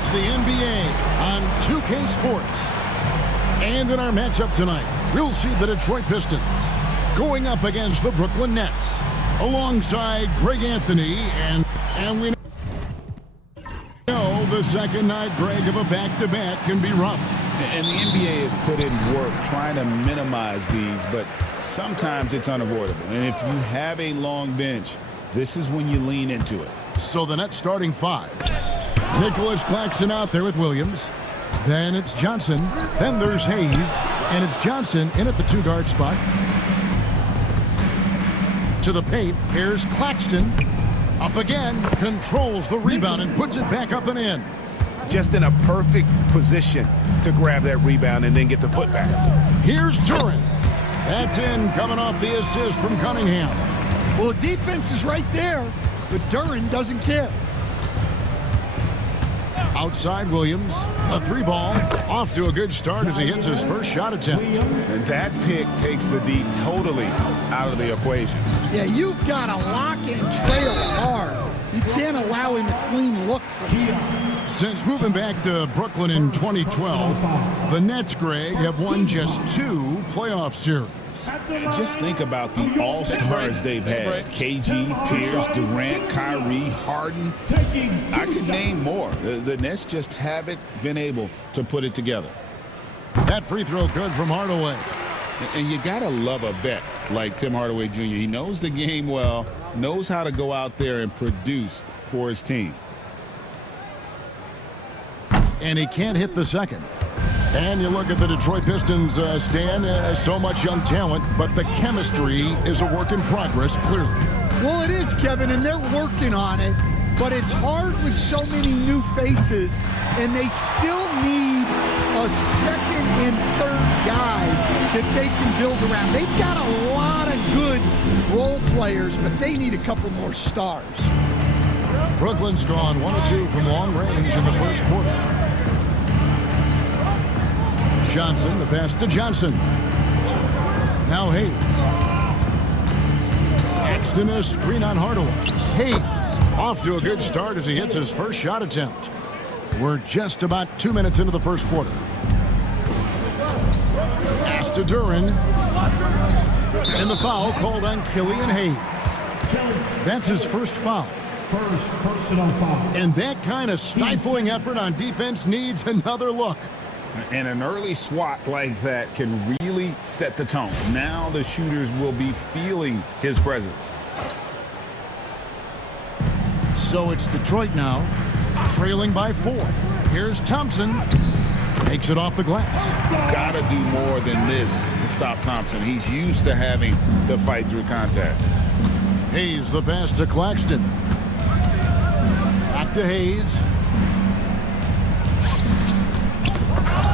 It's the NBA on 2K Sports. And in our matchup tonight, we'll see the Detroit Pistons going up against the Brooklyn Nets. Alongside Greg Anthony, and we know the second night, Greg, of a back-to-back can be rough. And the NBA has put in work trying to minimize these, but sometimes it's unavoidable. And if you have a long bench, this is when you lean into it. So the Nets starting five. Nicholas Claxton out there with Williams. Then it's Johnson. Then there's Hayes. And it's Johnson in at the two-guard spot. To the paint. Here's Claxton. Up again. Controls the rebound and puts it back up and in. Just in a perfect position to grab that rebound and then get the putback. Here's Duran. That's in, coming off the assist from Cunningham. Well, the defense is right there, but Duran doesn't care. Outside Williams, a three ball, off to a good start as he hits his first shot attempt. And that pick takes the D totally out of the equation. Yeah, you've got to lock and trail hard. You can't allow him a clean look from here. Since moving back to Brooklyn in 2012, the Nets, Greg, have won just 2 playoff series. Just think about the all-stars they've had. KG, Pierce, Durant, Kyrie, Harden. I could name more. The Nets just haven't been able to put it together. That free throw good from Hardaway. And you got to love a vet like Tim Hardaway Jr. He knows the game well, knows how to go out there and produce for his team. And he can't hit the second. And you look at the Detroit Pistons, Stan, so much young talent, but the chemistry is a work in progress, clearly. Well, it is, Kevin, and they're working on it, but it's hard with so many new faces, and they still need a second and third guy that they can build around. They've got a lot of good role players, but they need a couple more stars. Brooklyn's gone 1 of 2 from long range in the first quarter. Johnson, the pass to Johnson. Now Hayes. Claxton a screen on Hardaway. Hayes off to a good start as he hits his first shot attempt. We're just about 2 minutes into the first quarter. Pass to Duran. And the foul called on Killian Hayes. That's his first foul. First personal foul. And that kind of stifling effort on defense needs another look. And an early swat like that can really set the tone. Now the shooters will be feeling his presence. So it's Detroit now, trailing by 4. Here's Thompson. Takes it off the glass. Gotta do more than this to stop Thompson. He's used to having to fight through contact. Hayes the pass to Claxton. Back to Hayes.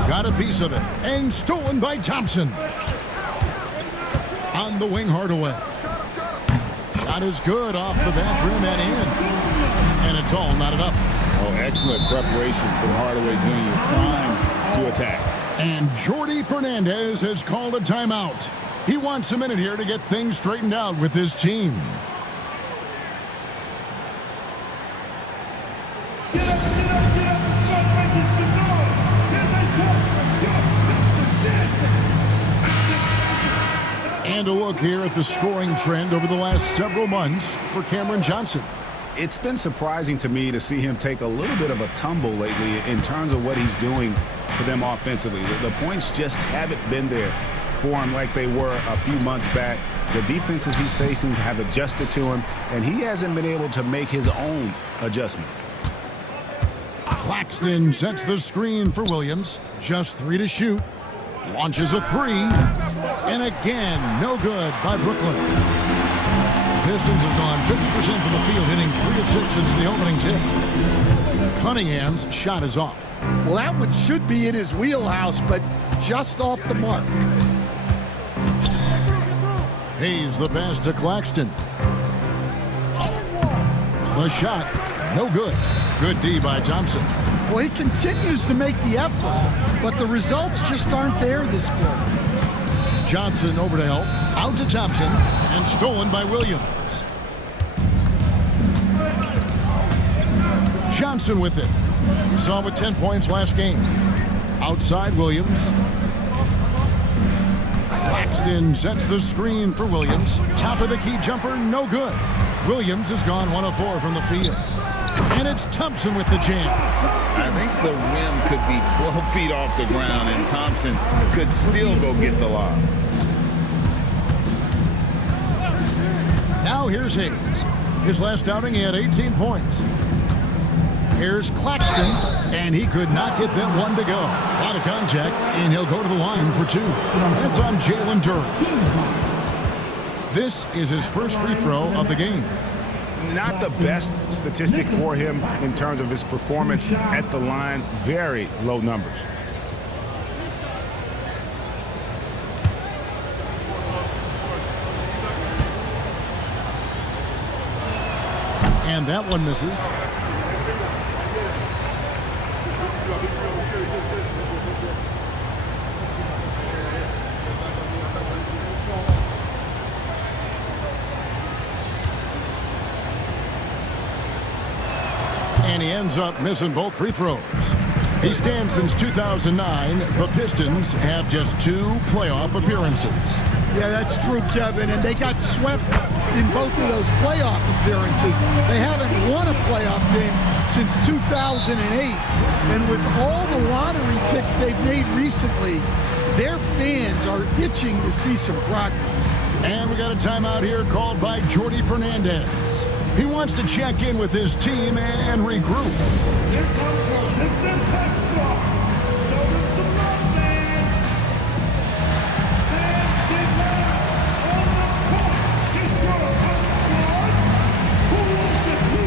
Got a piece of it, and stolen by Thompson. On the wing, Hardaway. Shot is good off the back rim and in. And it's all knotted up. Oh, excellent preparation from Hardaway Jr. Primed to attack. And Jordi Fernandez has called a timeout. He wants a minute here to get things straightened out with his team. And a look here at the scoring trend over the last several months for Cameron Johnson. It's been surprising to me to see him take a little bit of a tumble lately in terms of what he's doing for them offensively. The points just haven't been there for him like they were a few months back. The defenses he's facing have adjusted to him, and he hasn't been able to make his own adjustments. Claxton sets the screen for Williams. Just 3 to shoot. Launches a 3. And again, no good by Brooklyn. Pistons have gone 50% from the field, hitting 3 of 6 since the opening tip. Cunningham's shot is off. Well, that one should be in his wheelhouse, but just off the mark. Hayes the pass to Claxton. The shot, no good. Good D by Thompson. Well, he continues to make the effort, but the results just aren't there this quarter. Johnson over to help. Out to Thompson, and stolen by Williams. Johnson with it. You saw him with 10 points last game. Outside Williams. Claxton sets the screen for Williams. Top of the key jumper, no good. Williams has gone 1 of 4 from the field. And it's Thompson with the jam. I think the rim could be 12 feet off the ground, and Thompson could still go get the lob. Now here's Hayes. His last outing, he had 18 points. Here's Claxton, and he could not get that one to go. A lot of contact, and he'll go to the line for 2. That's on Jalen Duren. This is his first free throw of the game. Not the best statistic for him in terms of his performance at the line. Very low numbers. And that one misses. And he ends up missing both free throws. He stands since 2009. The Pistons have just 2 playoff appearances. Yeah, that's true, Kevin, and they got swept in both of those playoff appearances. They haven't won a playoff game since 2008, and with all the lottery picks they've made recently, their fans are itching to see some progress. And we got a timeout here called by Jordy Fernandez. He wants to check in with his team and regroup. Here comes the Pistons X Squad. Show them some love, man. And get ready on the court. It's your X Squad. Who wants to keep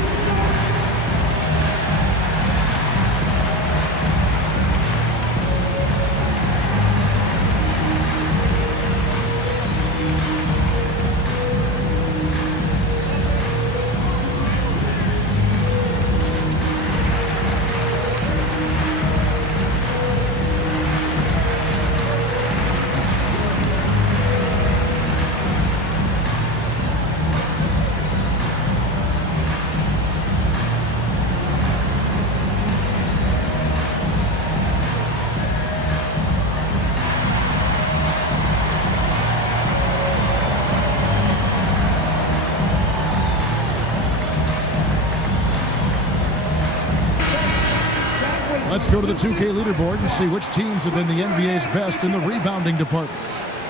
Let's go to the 2K leaderboard and see which teams have been the NBA's best in the rebounding department.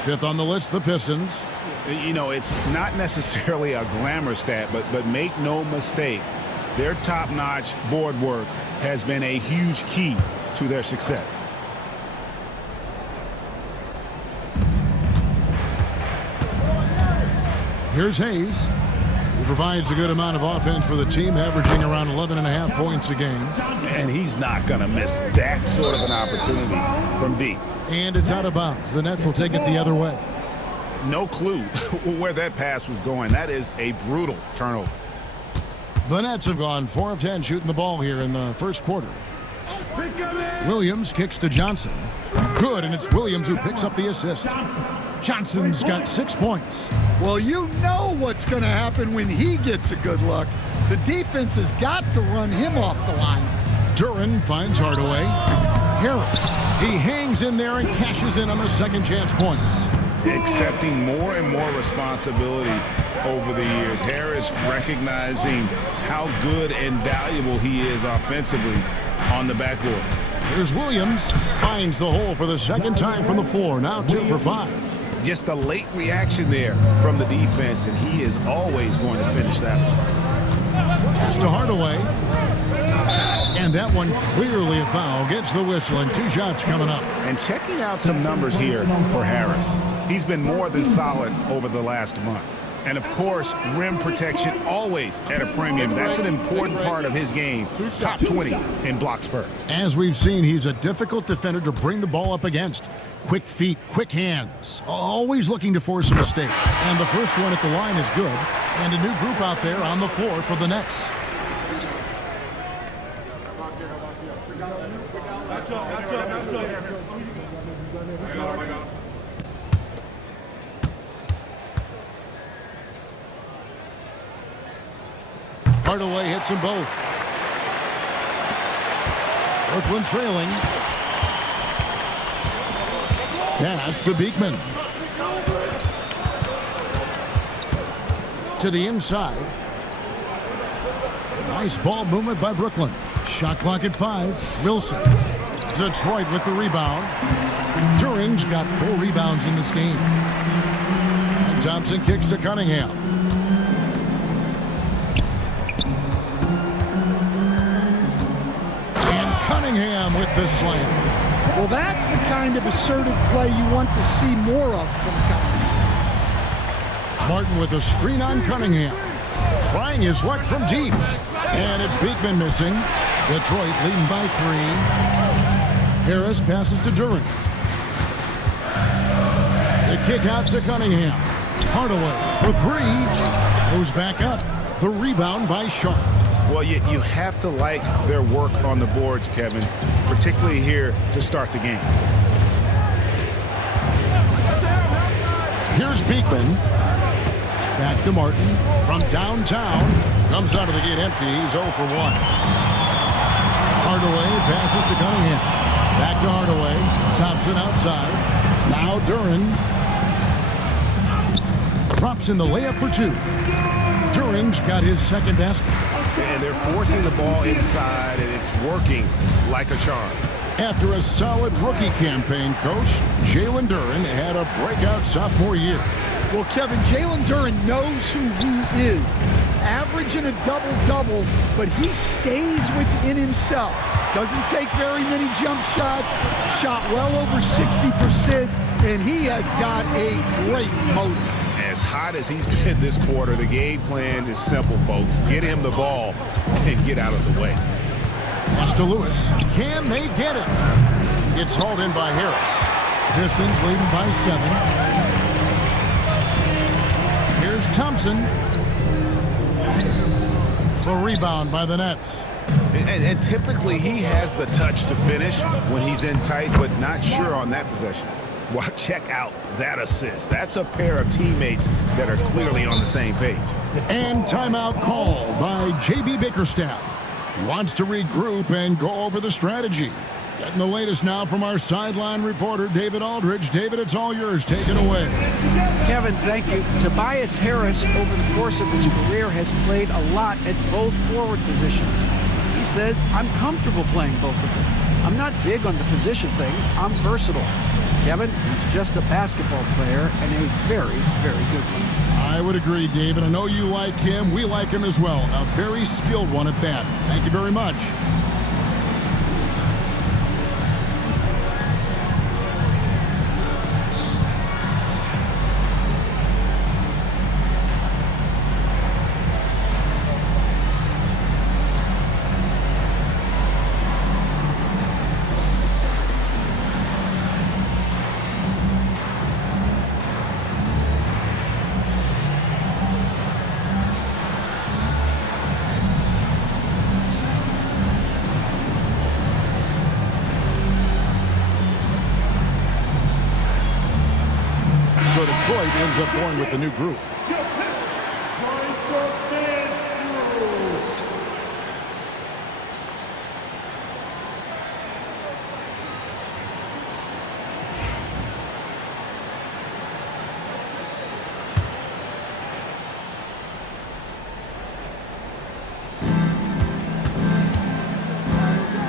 5th on the list, the Pistons. You know, it's not necessarily a glamour stat, but make no mistake, their top-notch board work has been a huge key to their success. Here's Hayes. He provides a good amount of offense for the team, averaging around 11.5 points a game. And he's not going to miss that sort of an opportunity from deep. And it's out of bounds. The Nets will take it the other way. No clue where that pass was going. That is a brutal turnover. The Nets have gone 4 of 10 shooting the ball here in the first quarter. Williams kicks to Johnson. Good, and it's Williams who picks up the assist. Johnson's got 6 points. Well, you know what's going to happen when he gets a good look. The defense has got to run him off the line. Duren finds Hardaway. Harris, he hangs in there and cashes in on the second chance points. Accepting more and more responsibility over the years. Harris recognizing how good and valuable he is offensively on the backboard. Here's Williams, finds the hole for the second time from the floor, now 2 for 5. Just a late reaction there from the defense, and he is always going to finish that one. Pass to Hardaway. And that one clearly a foul. Gets the whistle, and 2 shots coming up. And checking out some numbers here for Harris. He's been more than solid over the last month. And, of course, rim protection always at a premium. That's an important part of his game. Top 20 in block spurt. As we've seen, he's a difficult defender to bring the ball up against. Quick feet, quick hands. Always looking to force a mistake. And the first one at the line is good. And a new group out there on the floor for the Nets. Hardaway hits them both. Brooklyn trailing. Pass to Beekman. To the inside. Nice ball movement by Brooklyn. Shot clock at 5. Wilson. Detroit with the rebound. Duran's got 4 rebounds in this game. And Thompson kicks to Cunningham. And Cunningham with the slam. Well, that's the kind of assertive play you want to see more of from Cunningham. Martin with a screen on Cunningham. Trying his luck from deep. And it's Beekman missing. Detroit leading by 3. Harris passes to Duran. The kick out to Cunningham. Hardaway for 3. Goes back up. The rebound by Sharp. Well, you have to like their work on the boards, Kevin, particularly here to start the game. Here's Beekman. Back to Martin from downtown. Comes out of the gate empty. He's 0 for 1. Hardaway passes to Cunningham. Back to Hardaway. Thompson outside. Now Duran. Drops in the layup for 2. Duran's got his second basket. And they're forcing the ball inside, and it's working like a charm. After a solid rookie campaign, Coach, Jalen Duran had a breakout sophomore year. Well, Kevin, Jalen Duran knows who he is. Averaging a double-double, but he stays within himself. Doesn't take very many jump shots. Shot well over 60%, and he has got a great motor. As hot as he's been this quarter, the game plan is simple, folks. Get him the ball and get out of the way. Pass to Lewis. Can they get it? It's hauled in by Harris. Pistons leading by 7. Here's Thompson. The rebound by the Nets. And typically he has the touch to finish when he's in tight, but not sure on that possession. Well, check out that assist. That's a pair of teammates that are clearly on the same page. And timeout called by J.B. Bickerstaff. He wants to regroup and go over the strategy. Getting the latest now from our sideline reporter, David Aldridge. David, it's all yours. Take it away. Kevin, thank you. Tobias Harris, over the course of his career, has played a lot at both forward positions. He says, I'm comfortable playing both of them. I'm not big on the position thing. I'm versatile. Kevin, he's just a basketball player and a very, very good one. I would agree, David. I know you like him. We like him as well. A very skilled one at that. Thank you very much. So Detroit ends up going with the new group.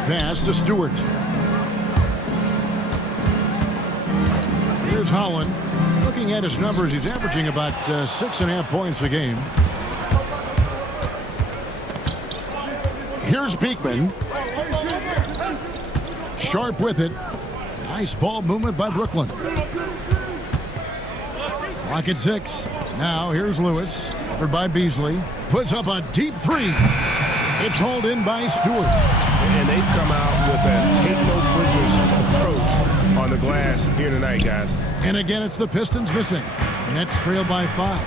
Pass to Stewart. Here's Holland. Looking at his numbers, he's averaging about 6.5 points a game. Here's Beekman. Sharp with it. Nice ball movement by Brooklyn. Clock at 6. Now here's Lewis. Covered by Beasley. Puts up a deep 3. It's hauled in by Stewart. And they've come out with a take-no-prisoners approach on the glass here tonight, guys. And again, it's the Pistons missing. Nets trail by 5.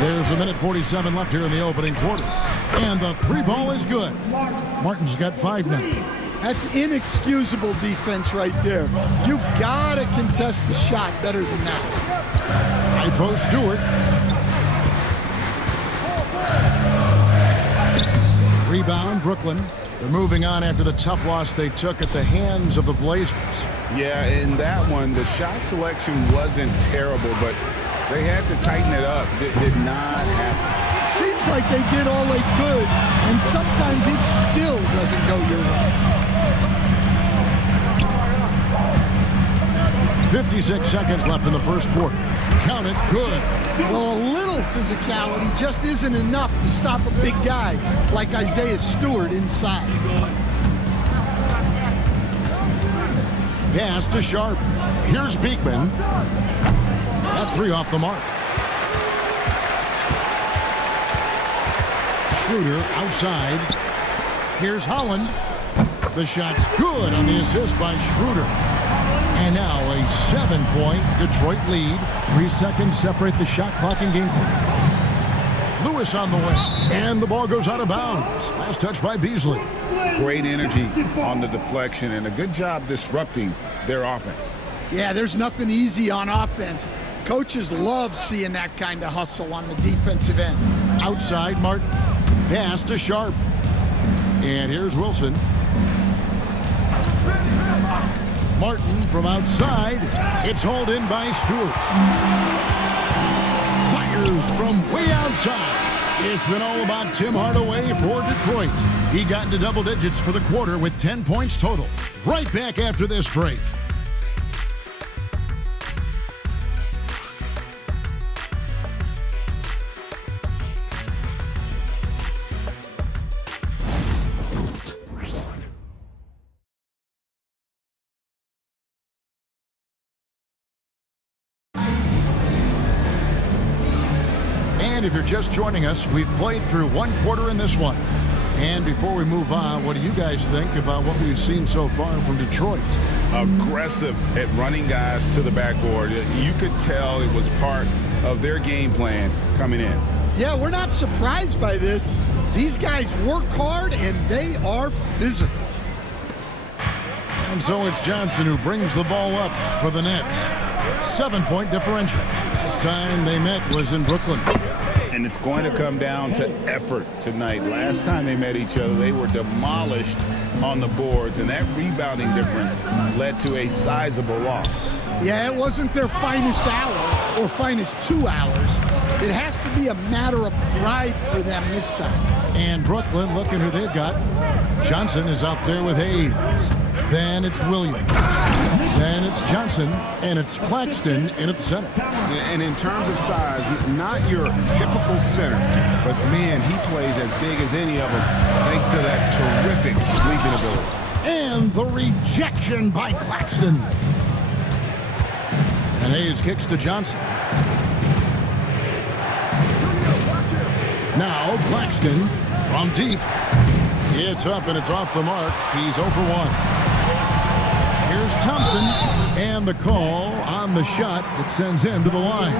There's a minute 47 left here in the opening quarter. And the 3 ball is good. Martin's got 5 now. That's inexcusable defense right there. You gotta contest the shot better than that. High post Stewart. Rebound, Brooklyn. They're moving on after the tough loss they took at the hands of the Blazers. Yeah, in that one, the shot selection wasn't terrible, but they had to tighten it up. It did not happen. Seems like they did all they could, and sometimes it still doesn't go your way. 56 seconds left in the first quarter. Count it, good. Well, a little physicality just isn't enough to stop a big guy like Isaiah Stewart inside. Pass to Sharp. Here's Beekman. That three off the mark. Schroeder outside. Here's Holland. The shot's good on the assist by Schroeder. And now a 7-point Detroit lead. 3 seconds separate the shot clock and game clock. Lewis on the way. And the ball goes out of bounds. Last touch by Beasley. Great energy on the deflection and a good job disrupting their offense. Yeah, there's nothing easy on offense. Coaches love seeing that kind of hustle on the defensive end. Outside, Martin. Pass to Sharp. And here's Wilson. Martin from outside. It's hauled in by Stewart. Fires from way outside. It's been all about Tim Hardaway for Detroit. He got into double digits for the quarter with 10 points total. Right back after this break. And if you're just joining us, we've played through one quarter in this one. And before we move on, what do you guys think about what we've seen so far from Detroit? Aggressive at running guys to the backboard. You could tell it was part of their game plan coming in. Yeah, we're not surprised by this. These guys work hard and they are physical. And so it's Johnson who brings the ball up for the Nets. 7-point differential. Last time they met was in Brooklyn. And it's going to come down to effort tonight. Last time they met each other, they were demolished on the boards, and that rebounding difference led to a sizable loss. Yeah, it wasn't their finest hour or finest 2 hours. It has to be a matter of pride for them this time. And Brooklyn, looking who they've got. Johnson is out there with Hayes. Then it's Williams. Then it's Johnson. And it's Claxton in at center. And in terms of size, not your typical center, but man, he plays as big as any of them thanks to that terrific leaping ability. And the rejection by Claxton. And Hayes kicks to Johnson. Now Claxton from deep. It's up and it's off the mark. He's 0 for 1. Here's Thompson, and the call on the shot that sends him to the line.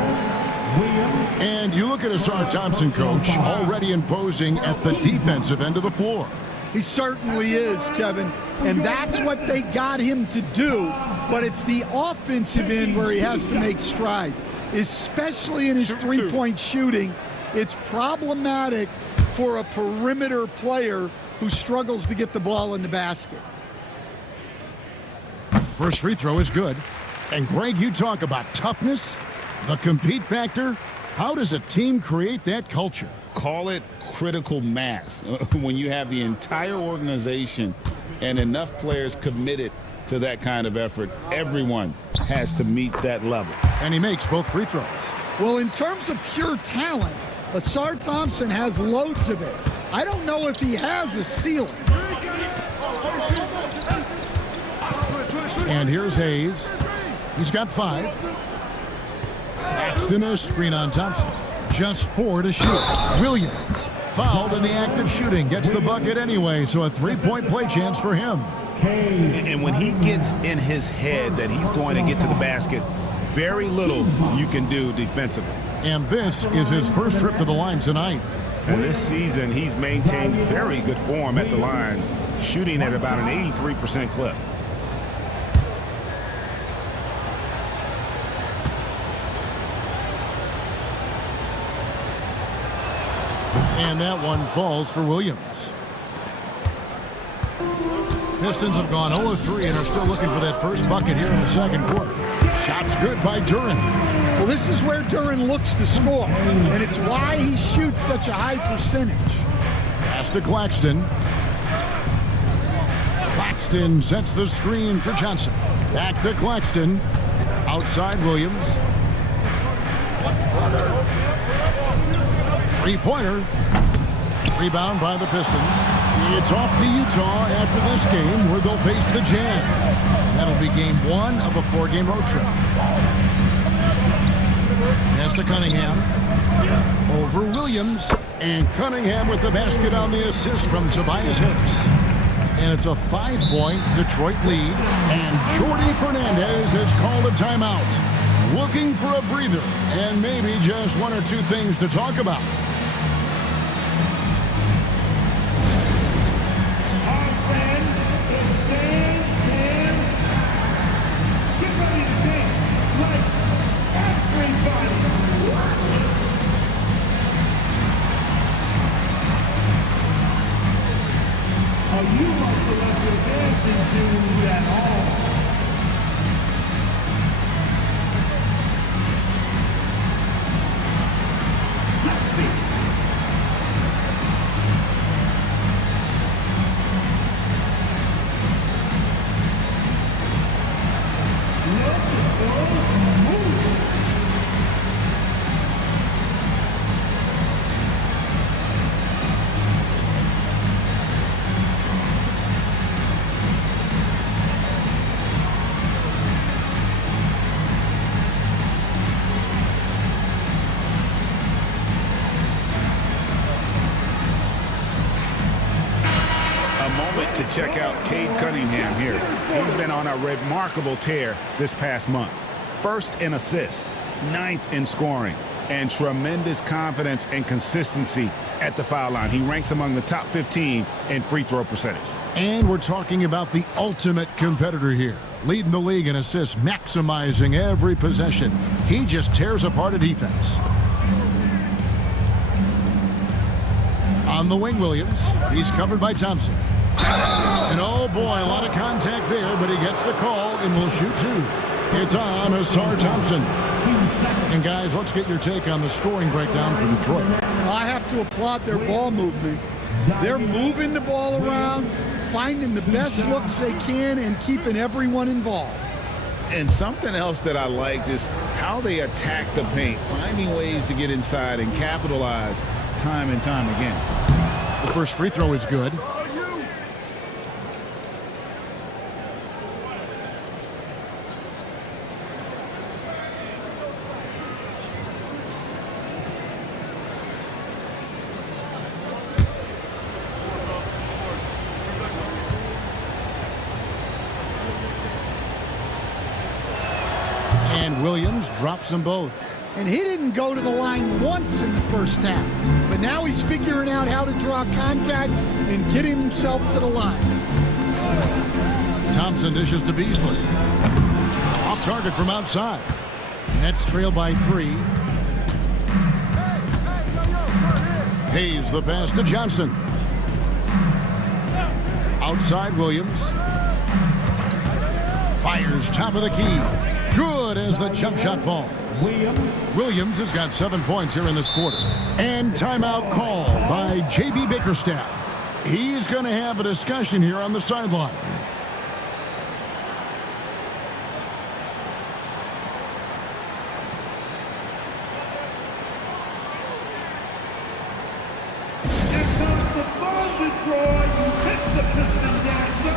And you look at Asar Thompson, Coach, already imposing at the defensive end of the floor. He certainly is, Kevin, and that's what they got him to do, but it's the offensive end where he has to make strides, especially in his three-point shooting. It's problematic for a perimeter player who struggles to get the ball in the basket. First free throw is good. And Greg, you talk about toughness, the compete factor. How does a team create that culture? Call it critical mass. When you have the entire organization and enough players committed to that kind of effort, everyone has to meet that level. And he makes both free throws. Well, in terms of pure talent, Asar Thompson has loads of it. I don't know if he has a ceiling. And here's Hayes. He's got 5. Paxton a screen on Thompson. Just 4 to shoot. Williams fouled in the act of shooting. Gets the bucket anyway, so a 3-point play chance for him. And when he gets in his head that he's going to get to the basket, very little you can do defensively. And this is his first trip to the line tonight. And this season, he's maintained very good form at the line, shooting at about an 83% clip. And that one falls for Williams. Pistons have gone 0-3 and are still looking for that first bucket here in the second quarter. Shot's good by Duren. Well, this is where Duren looks to score, and it's why he shoots such a high percentage. Pass to Claxton. Claxton sets the screen for Johnson. Back to Claxton. Outside Williams. Three-pointer. Rebound by the Pistons. It's off to Utah after this game where they'll face the Jazz. That'll be game 1 of a 4-game road trip. Pass to Cunningham. Over Williams. And Cunningham with the basket on the assist from Tobias Harris. And it's a 5-point Detroit lead. And Jordi Fernandez has called a timeout. Looking for a breather and maybe just 1 or 2 things to talk about. Our friends, the stands can get ready to dance like everybody. Oh, you must have left your dancing shoes at home. Let's see. Look at those moves. To check out Cade Cunningham here. He's been on a remarkable tear this past month. First in assists, 9th in scoring, and tremendous confidence and consistency at the foul line. He ranks among the top 15 in free throw percentage. And we're talking about the ultimate competitor here. Leading the league in assists, maximizing every possession. He just tears apart a defense. On the wing, Williams. He's covered by Thompson. And oh boy, a lot of contact there, but he gets the call and will shoot 2. It's on Asar Thompson. And guys, let's get your take on the scoring breakdown for Detroit. I have to applaud their ball movement. They're moving the ball around, finding the best looks they can, and keeping everyone involved. And something else that I liked is how they attack the paint, finding ways to get inside and capitalize time and time again. The first free throw is good. And Williams drops them both. And he didn't go to the line once in the first half. But now he's figuring out how to draw contact and get himself to the line. Thompson dishes to Beasley. Off target from outside. Nets trail by 3. Hayes the pass to Johnson. Outside Williams. Fires top of the key. Good as the jump shot falls. Williams has got 7 points here in this quarter. And timeout call by J.B. Bickerstaff. He's going to have a discussion here on the sideline. Here comes the ball, Detroit. Hit the Pistons dancer.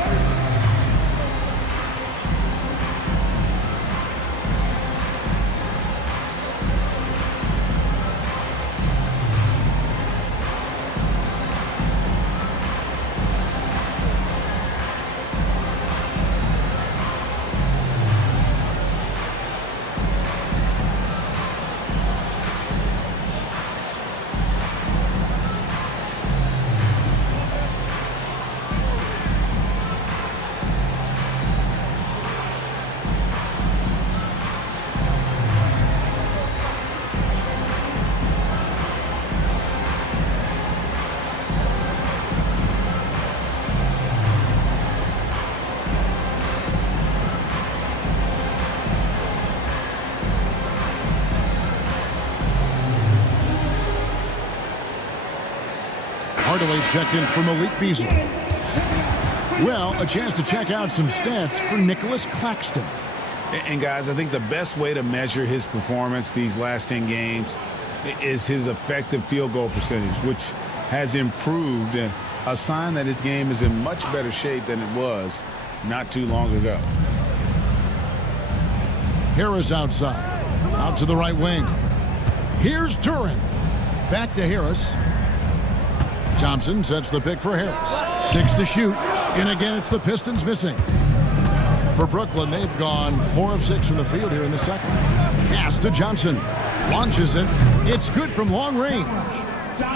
Gameplays checked in for Malik Beasley. Well, a chance to check out some stats for Nicholas Claxton. And guys, I think the best way to measure his performance these last 10 games is his effective field goal percentage, which has improved, a sign that his game is in much better shape than it was not too long ago. Harris outside. Out to the right wing. Here's Duran. Back to Harris. Thompson sets the pick for Harris. 6 to shoot. And again, it's the Pistons missing. For Brooklyn, they've gone 4 of 6 from the field here in the second. Pass to Johnson. Launches it. It's good from long range.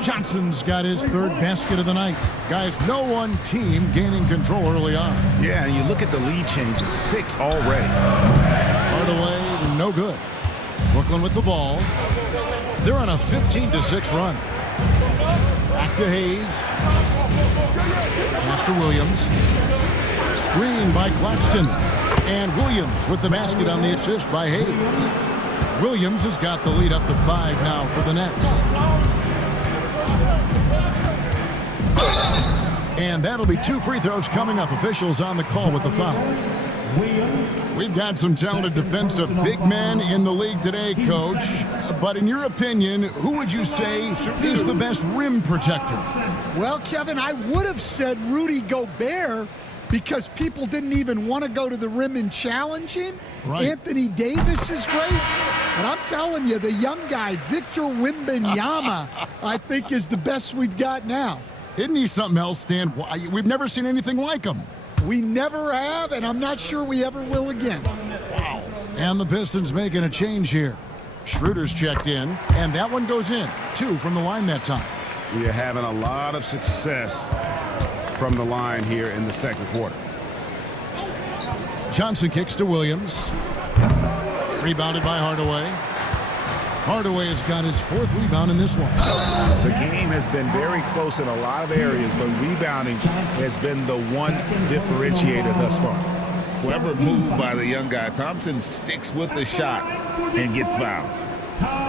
Johnson's got his 3rd basket of the night. Guys, no one team gaining control early on. Yeah, and you look at the lead change. It's 6 already. Hardaway, no good. Brooklyn with the ball. They're on a 15-6 run. Back to Hayes. Pass to Williams. Screen by Claxton. And Williams with the basket on the assist by Hayes. Williams has got the lead up to 5 now for the Nets. And that'll be 2 free throws coming up. Officials on the call with the foul. We've got some talented defensive big men in the league today, Coach. But in your opinion, who would you say is the best rim protector? Well, Kevin, I would have said Rudy Gobert because people didn't even want to go to the rim and challenge him. Right. Anthony Davis is great. But I'm telling you, the young guy, Victor Wembanyama, I think is the best we've got now. Isn't he something else, Stan? We've never seen anything like him. We never have, and I'm not sure we ever will again. Wow. And the Pistons making a change here. Schroeder's checked in, and that one goes in. 2 from the line that time. We are having a lot of success from the line here in the second quarter. Johnson kicks to Williams. Rebounded by Hardaway. Hardaway has got his 4th rebound in this one. The game has been very close in a lot of areas, but rebounding has been the one differentiator thus far. Clever move by the young guy. Thompson sticks with the shot and gets fouled.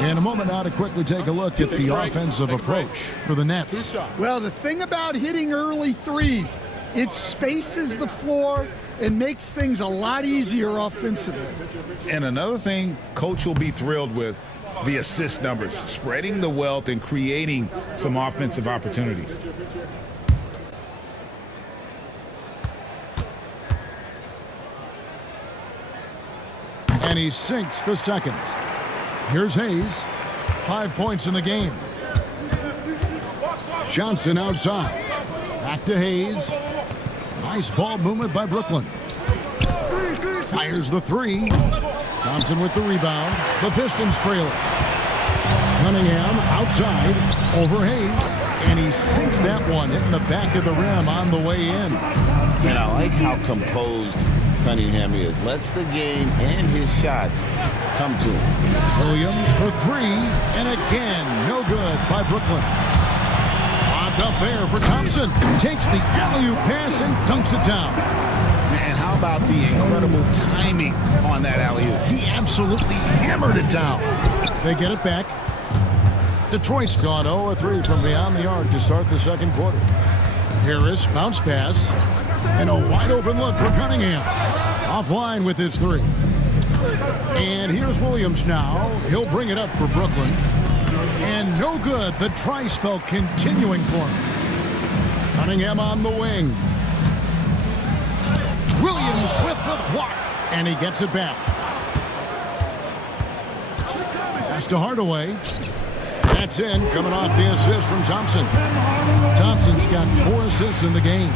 In a moment now to quickly take a look at the offensive approach for the Nets. Well, the thing about hitting early threes, it spaces the floor and makes things a lot easier offensively. And another thing Coach will be thrilled with, the assist numbers, spreading the wealth and creating some offensive opportunities. And he sinks the second. Here's Hayes. 5 points in the game. Johnson outside. Back to Hayes. Nice ball movement by Brooklyn. Fires the 3. Thompson with the rebound. The Pistons trail it. Cunningham outside over Hayes. And he sinks that one, hitting the back of the rim on the way in. And I like how composed Cunningham is. Lets the game and his shots come to him. Williams for 3. And again, no good by Brooklyn. Lobbed up there for Thompson. Takes the alley-oop pass and dunks it down. And how about the incredible timing on that alley-oop? He absolutely hammered it down. They get it back. Detroit's gone 0-3 from beyond the arc to start the second quarter. Harris, bounce pass, and a wide open look for Cunningham. Offline with his 3. And here's Williams now. He'll bring it up for Brooklyn. And no good. The try spell continuing for him. Cunningham on the wing. Williams with the block. And he gets it back. Pass to Hardaway. That's in, coming off the assist from Thompson. Thompson's got 4 assists in the game.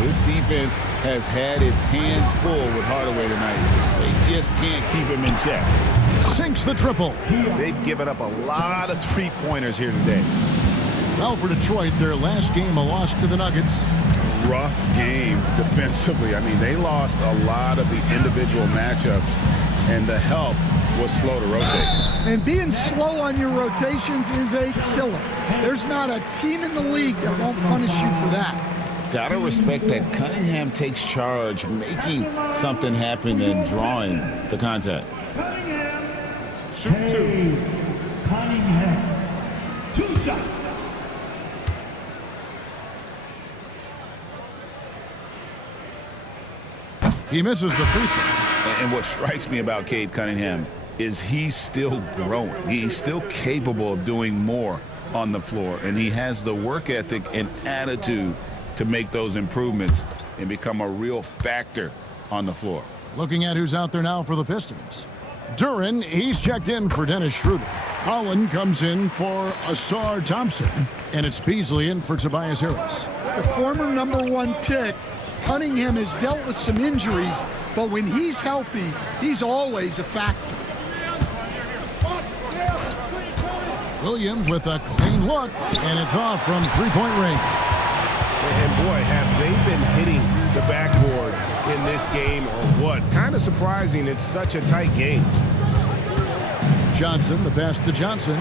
This defense has had its hands full with Hardaway tonight. They just can't keep him in check. Sinks the triple. They've given up a lot of three-pointers here today. Well, for Detroit, their last game a loss to the Nuggets. Rough game defensively. I mean, they lost a lot of the individual matchups, and the help was slow to rotate. And being slow on your rotations is a killer. There's not a team in the league that won't punish you for that. Gotta respect that Cunningham takes charge, making something happen and drawing the contact. Shoot 2. Cunningham. 2 shots. He misses the free throw. And what strikes me about Cade Cunningham is he's still growing. He's still capable of doing more on the floor, and he has the work ethic and attitude to make those improvements and become a real factor on the floor. Looking at who's out there now for the Pistons. Duren, he's checked in for Dennis Schroeder. Holland comes in for Asar Thompson, and it's Beasley in for Tobias Harris. The former #1 pick, Cunningham has dealt with some injuries, but when he's healthy, he's always a factor. Williams with a clean look, and it's off from three-point range. And boy, have they been hitting the backboard in this game or what? Kind of surprising it's such a tight game. Johnson, the pass to Johnson.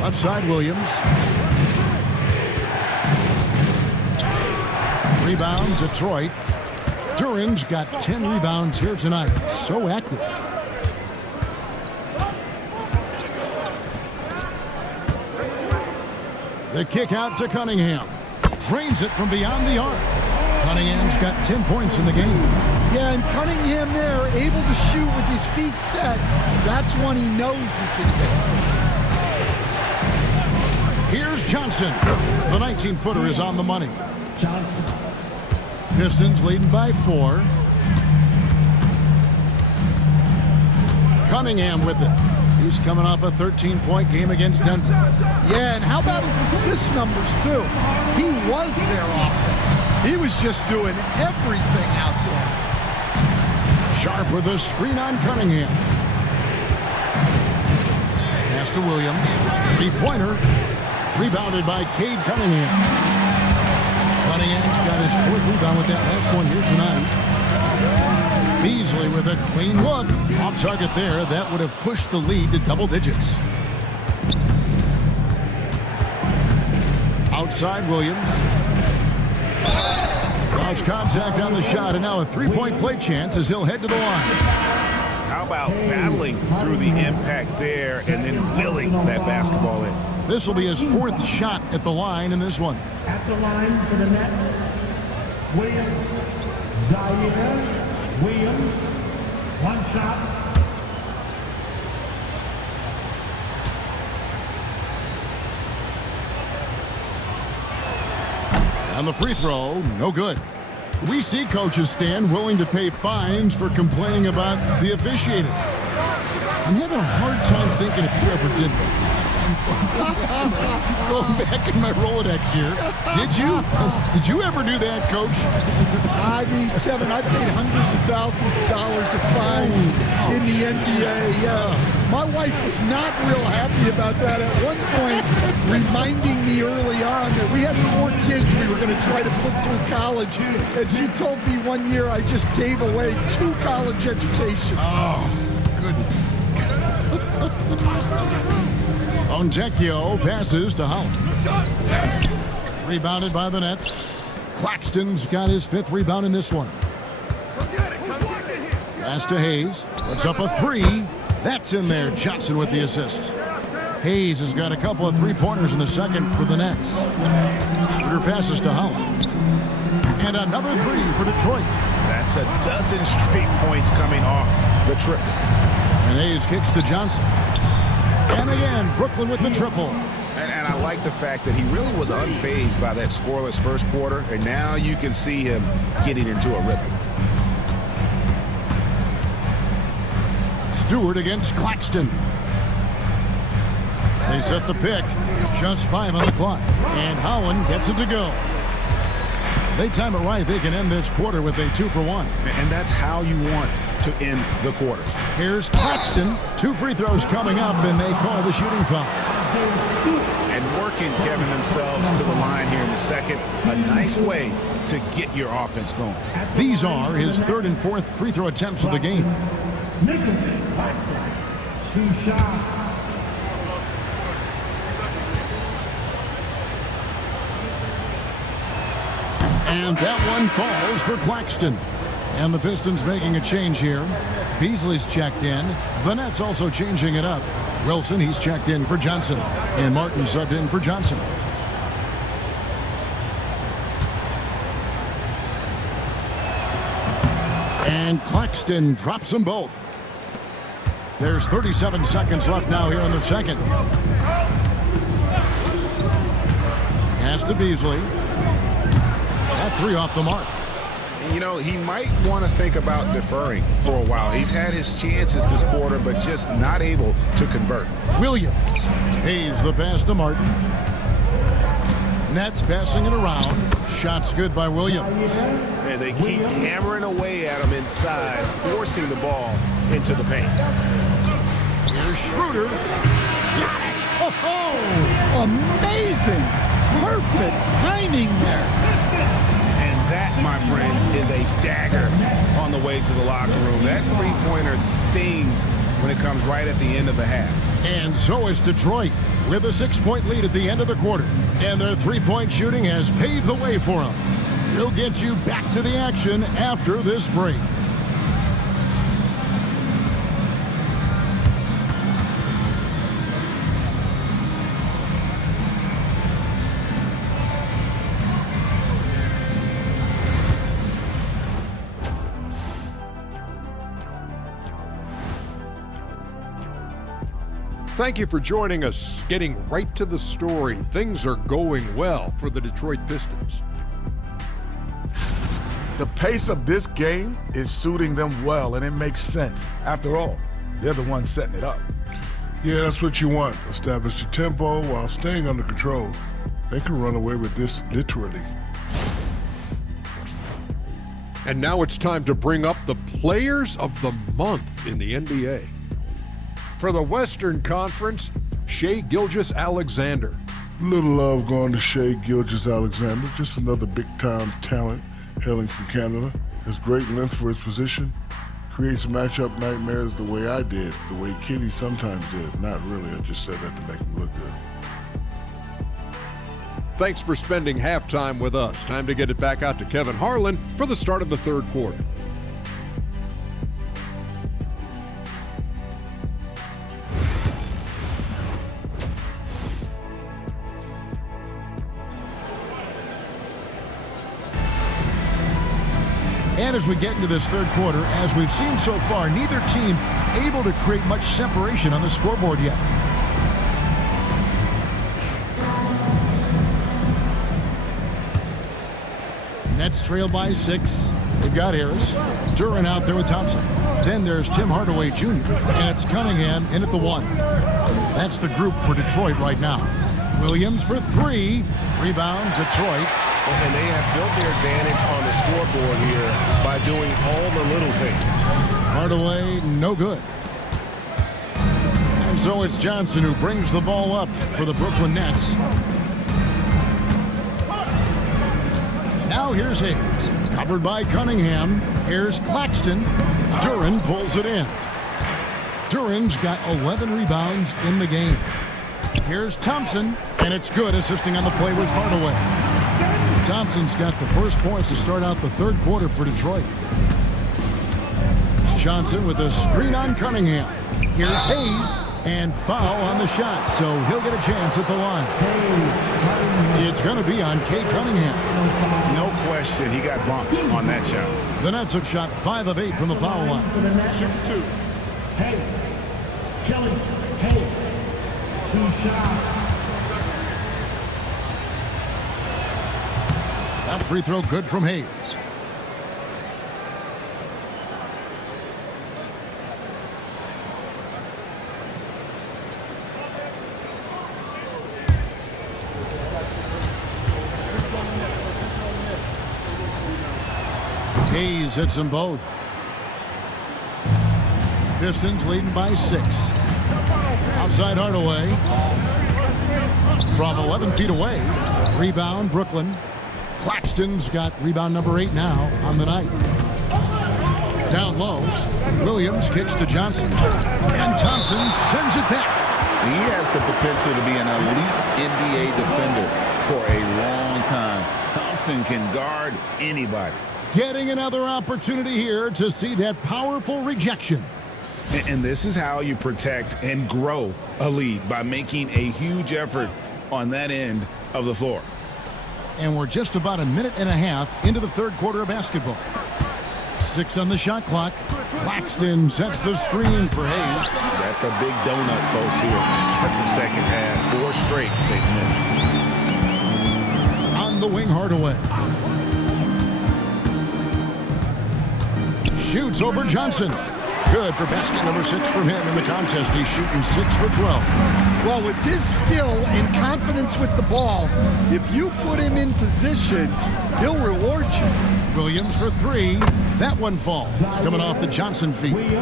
Left side, Williams. Rebound, Detroit. Duren's got 10 rebounds here tonight. So active. The kick out to Cunningham. Drains it from beyond the arc. Cunningham's got 10 points in the game. Yeah, and Cunningham there, able to shoot with his feet set. That's one he knows he can hit. Here's Johnson. The 19-footer is on the money. Pistons leading by 4. Cunningham with it. He's coming off a 13-point game against Denver. Yeah, and how about his assist numbers, too? He was their offense. He was just doing everything out there. Sharp with a screen on Cunningham. Pass to Williams. Three-pointer. Rebounded by Cade Cunningham. Cunningham's got his 4th rebound with that last one here tonight. Beasley with a clean look. Off target there. That would have pushed the lead to double digits. Outside Williams. Lost contact on the shot, and now a three-point play chance as he'll head to the line. How about battling through the impact there and then willing that basketball in? This will be his 4th shot at the line in this one. At the line for the Nets, Zaire Williams, 1 shot. And the free throw, no good. We see coaches stand willing to pay fines for complaining about the officiating. I'm having a hard time thinking if you ever did that. Going back in my Rolodex here. Did you? Did you ever do that, Coach? I mean, Kevin, I paid hundreds of thousands of dollars of fines in the NBA. My wife was not real happy about that at one point, reminding me early on that we had 4 kids we were going to try to put through college. And she told me one year I just gave away 2 college educations. Oh, goodness. Fontecchio passes to Holland. Rebounded by the Nets. Claxton's got his 5th rebound in this one. Pass to Hayes. Puts up a 3. That's in there. Johnson with the assist. Hayes has got a couple of 3-pointers in the second for the Nets. Schroeder passes to Holland. And another 3 for Detroit. That's a dozen straight points coming off the trip. And Hayes kicks to Johnson. And again, Brooklyn with the triple. And I like the fact that he really was unfazed by that scoreless first quarter, and now you can see him getting into a rhythm. Stewart against Claxton. They set the pick. Just 5 on the clock. And Holland gets it to go. They time it right, they can end this quarter with a 2-for-1. And that's how you want to end the quarters. Here's Claxton. 2 free throws coming up, and they call the shooting foul. And working, Kevin, themselves to the line here in the second. A nice way to get your offense going. These are his 3rd and 4th free throw attempts of the game. Nicholas Claxton, 2 shots. And that one falls for Claxton. And the Pistons making a change here. Beasley's checked in. The Nets also changing it up. Wilson, he's checked in for Johnson. And Martin subbed in for Johnson. And Claxton drops them both. There's 37 seconds left now here in the second. Pass to Beasley. That three off the mark. You know, he might want to think about deferring for a while. He's had his chances this quarter, but just not able to convert. Williams. Hayes the pass to Martin. Nets passing it around. Shots good by Williams. And they keep hammering away at him inside, forcing the ball into the paint. Here's Schroeder. Got it. Oh, amazing. Perfect timing there. And that, my friends, is a dagger on the way to the locker room. That three-pointer stings when it comes right at the end of the half. And so is Detroit with a 6-point lead at the end of the quarter. And their three-point shooting has paved the way for them. We'll get you back to the action after this break. Thank you for joining us. Getting right to the story, things are going well for the Detroit Pistons. The pace of this game is suiting them well, and it makes sense. After all, they're the ones setting it up. Yeah, that's what you want. Establish your tempo while staying under control. They can run away with this literally. And now it's time to bring up the Players of the Month in the NBA. For the Western Conference, Shai Gilgeous-Alexander. Little love going to Shai Gilgeous-Alexander, just another big-time talent hailing from Canada. Has great length for his position. Creates matchup nightmares the way I did, the way Kitty sometimes did. Not really, I just said that to make him look good. Thanks for spending halftime with us. Time to get it back out to Kevin Harlan for the start of the third quarter. And as we get into this third quarter, as we've seen so far, neither team able to create much separation on the scoreboard yet. Nets trail by 6. They've got Harris. Duran out there with Thompson. Then there's Tim Hardaway Jr. And it's Cunningham in at the 1. That's the group for Detroit right now. Williams for 3. Rebound, Detroit. And they have built their advantage on the scoreboard here by doing all the little things. Hardaway, no good. And so it's Johnson who brings the ball up for the Brooklyn Nets. Now here's Hayes, covered by Cunningham. Here's Claxton. Duran pulls it in. Duran's got 11 rebounds in the game. Here's Thompson, and it's good, assisting on the play with Hardaway. Thompson's got the first points to start out the third quarter for Detroit. Johnson with a screen on Cunningham. Here's Hayes, and foul on the shot, so he'll get a chance at the line. It's going to be on Kate Cunningham. No question, he got bumped on that shot. The Nets have shot 5 of 8 from the foul line. Shoot 2. Hayes. Kelly. Hayes. 2 shots. That free throw good from Hayes. Hayes hits them both. Pistons leading by 6. Outside Hardaway. From 11 feet away. Rebound, Brooklyn. Claxton's got rebound number 8 now on the night. Down low. Williams kicks to Johnson. And Thompson sends it back. He has the potential to be an elite NBA defender for a long time. Thompson can guard anybody. Getting another opportunity here to see that powerful rejection. And this is how you protect and grow a lead, by making a huge effort on that end of the floor. And we're just about a minute and a half into the third quarter of basketball. 6 on the shot clock. Claxton sets the screen for Hayes. That's a big donut, folks, here. Start the second half. 4 straight they've missed. On the wing, Hardaway. Shoots over Johnson. Good for basket number 6 from him in the contest. He's shooting 6 for 12. Well, with his skill and confidence with the ball, if you put him in position, he'll reward you. Williams for 3. That one falls. Coming off the Johnson feed.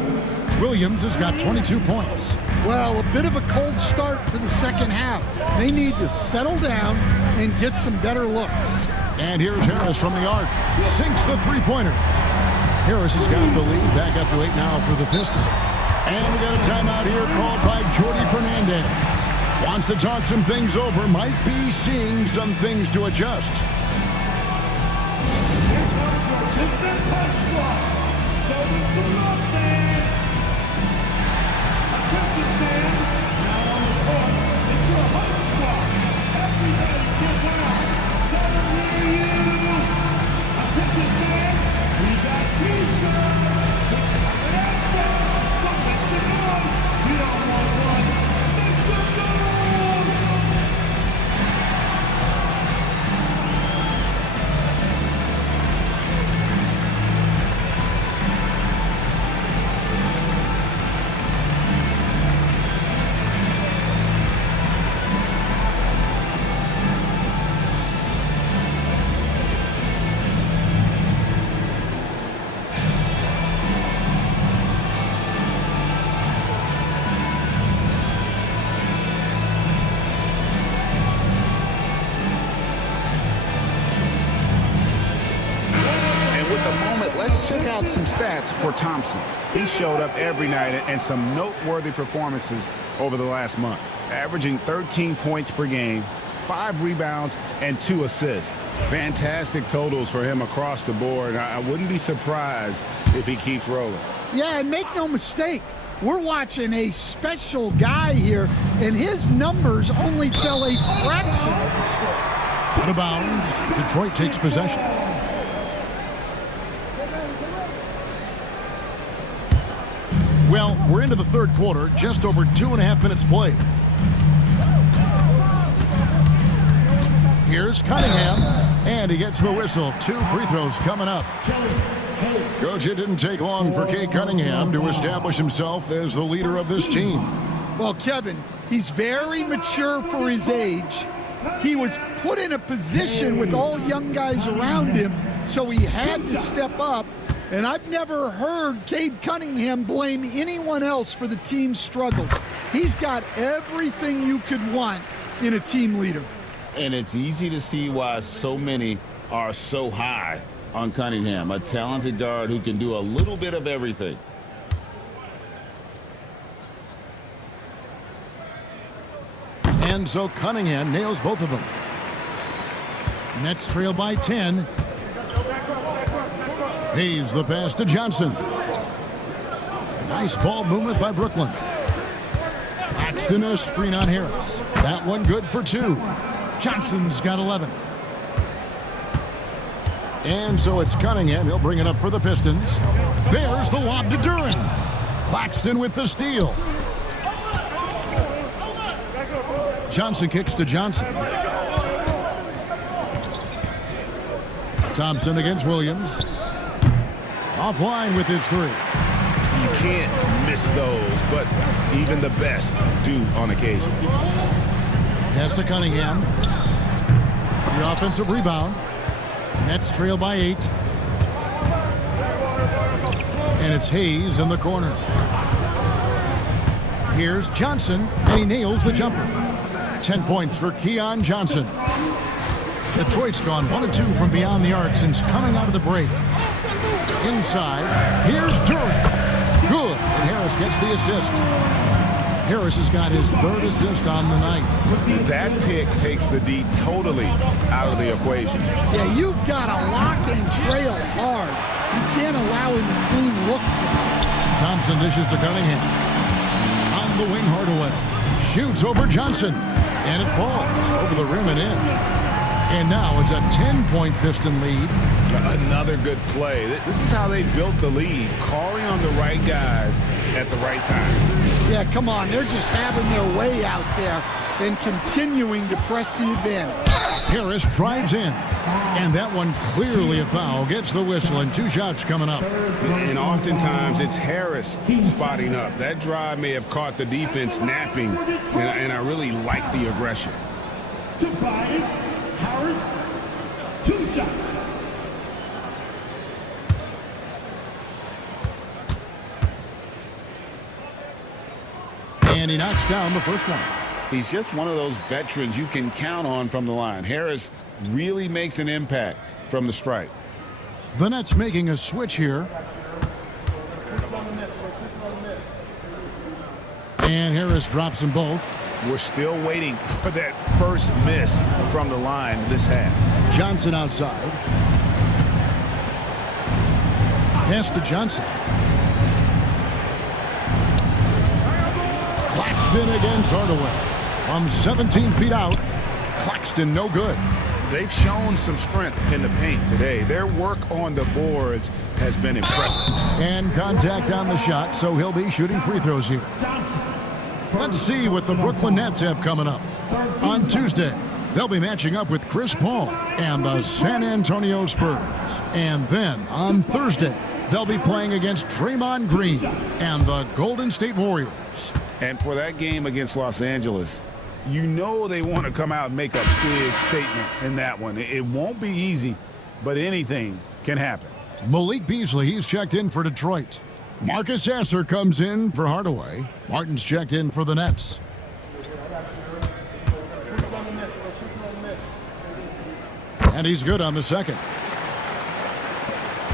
Williams has got 22 points. Well, a bit of a cold start to the second half. They need to settle down and get some better looks. And here's Harris from the arc. Sinks the three-pointer. Harris has got the lead. Back up to 8 now for the Pistons. And we got a timeout here called by Jordy Fernandez. Wants to talk some things over. Might be seeing some things to adjust. Let's check out some stats for Thompson. He showed up every night and some noteworthy performances over the last month, averaging 13 points per game, 5 rebounds, and 2 assists. Fantastic totals for him across the board. I wouldn't be surprised if he keeps rolling. Yeah, and make no mistake, we're watching a special guy here, and his numbers only tell a fraction of the story. Out of bounds, Detroit takes possession. Well, we're into the third quarter, just over 2.5 minutes played. Here's Cunningham, and he gets the whistle. 2 free throws coming up. Coach, it didn't take long for Cade Cunningham to establish himself as the leader of this team. Well, Kevin, he's very mature for his age. He was put in a position with all young guys around him, so he had to step up. And I've never heard Cade Cunningham blame anyone else for the team's struggle. He's got everything you could want in a team leader. And it's easy to see why so many are so high on Cunningham, a talented guard who can do a little bit of everything. And so Cunningham nails both of them. Nets trail by 10. Hayes the pass to Johnson. Nice ball movement by Brooklyn. Claxton a screen on Harris. That one good for 2. Johnson's got 11. And so it's Cunningham. He'll bring it up for the Pistons. There's the lob to Duren. Claxton with the steal. Johnson kicks to Johnson. Thompson against Williams. Offline with his 3. You can't miss those, but even the best do on occasion. Pass to Cunningham. The offensive rebound. Nets trail by 8. And it's Hayes in the corner. Here's Johnson, and he nails the jumper. 10 points for Keon Johnson. Detroit's gone 1 of 2 from beyond the arc since coming out of the break. Inside, here's Duren. Good, and Harris gets the assist. Harris has got his 3rd assist on the night. That pick takes the D totally out of the equation. Yeah, you've got to lock and trail hard. You can't allow him to clean look. Thompson dishes to Cunningham. On the wing, Hardaway. Shoots over Johnson. And it falls over the rim and in. And now it's a 10-point Piston lead. Another good play. This is how they built the lead, calling on the right guys at the right time. Yeah, come on. They're just having their way out there and continuing to press the advantage. Harris drives in. And that one clearly a foul. Gets the whistle and 2 shots coming up. And oftentimes it's Harris spotting up. That drive may have caught the defense napping, and I really like the aggression. Tobias Harris, 2 shots. And he knocks down the first one. He's just one of those veterans you can count on from the line. Harris really makes an impact from the stripe. The Nets making a switch here. And Harris drops them both. We're still waiting for that first miss from the line this half. Johnson outside. Pass to Johnson. Claxton against Hardaway. From 17 feet out, Claxton no good. They've shown some strength in the paint today. Their work on the boards has been impressive. And contact on the shot, so he'll be shooting free throws here. Let's see what the Brooklyn Nets have coming up. On Tuesday, they'll be matching up with Chris Paul and the San Antonio Spurs. And then on Thursday, they'll be playing against Draymond Green and the Golden State Warriors. And for that game against Los Angeles, you know they want to come out and make a big statement in that one. It won't be easy, but anything can happen. Malik Beasley, he's checked in for Detroit. Marcus Sasser comes in for Hardaway. Martin's checked in for the Nets. And he's good on the second.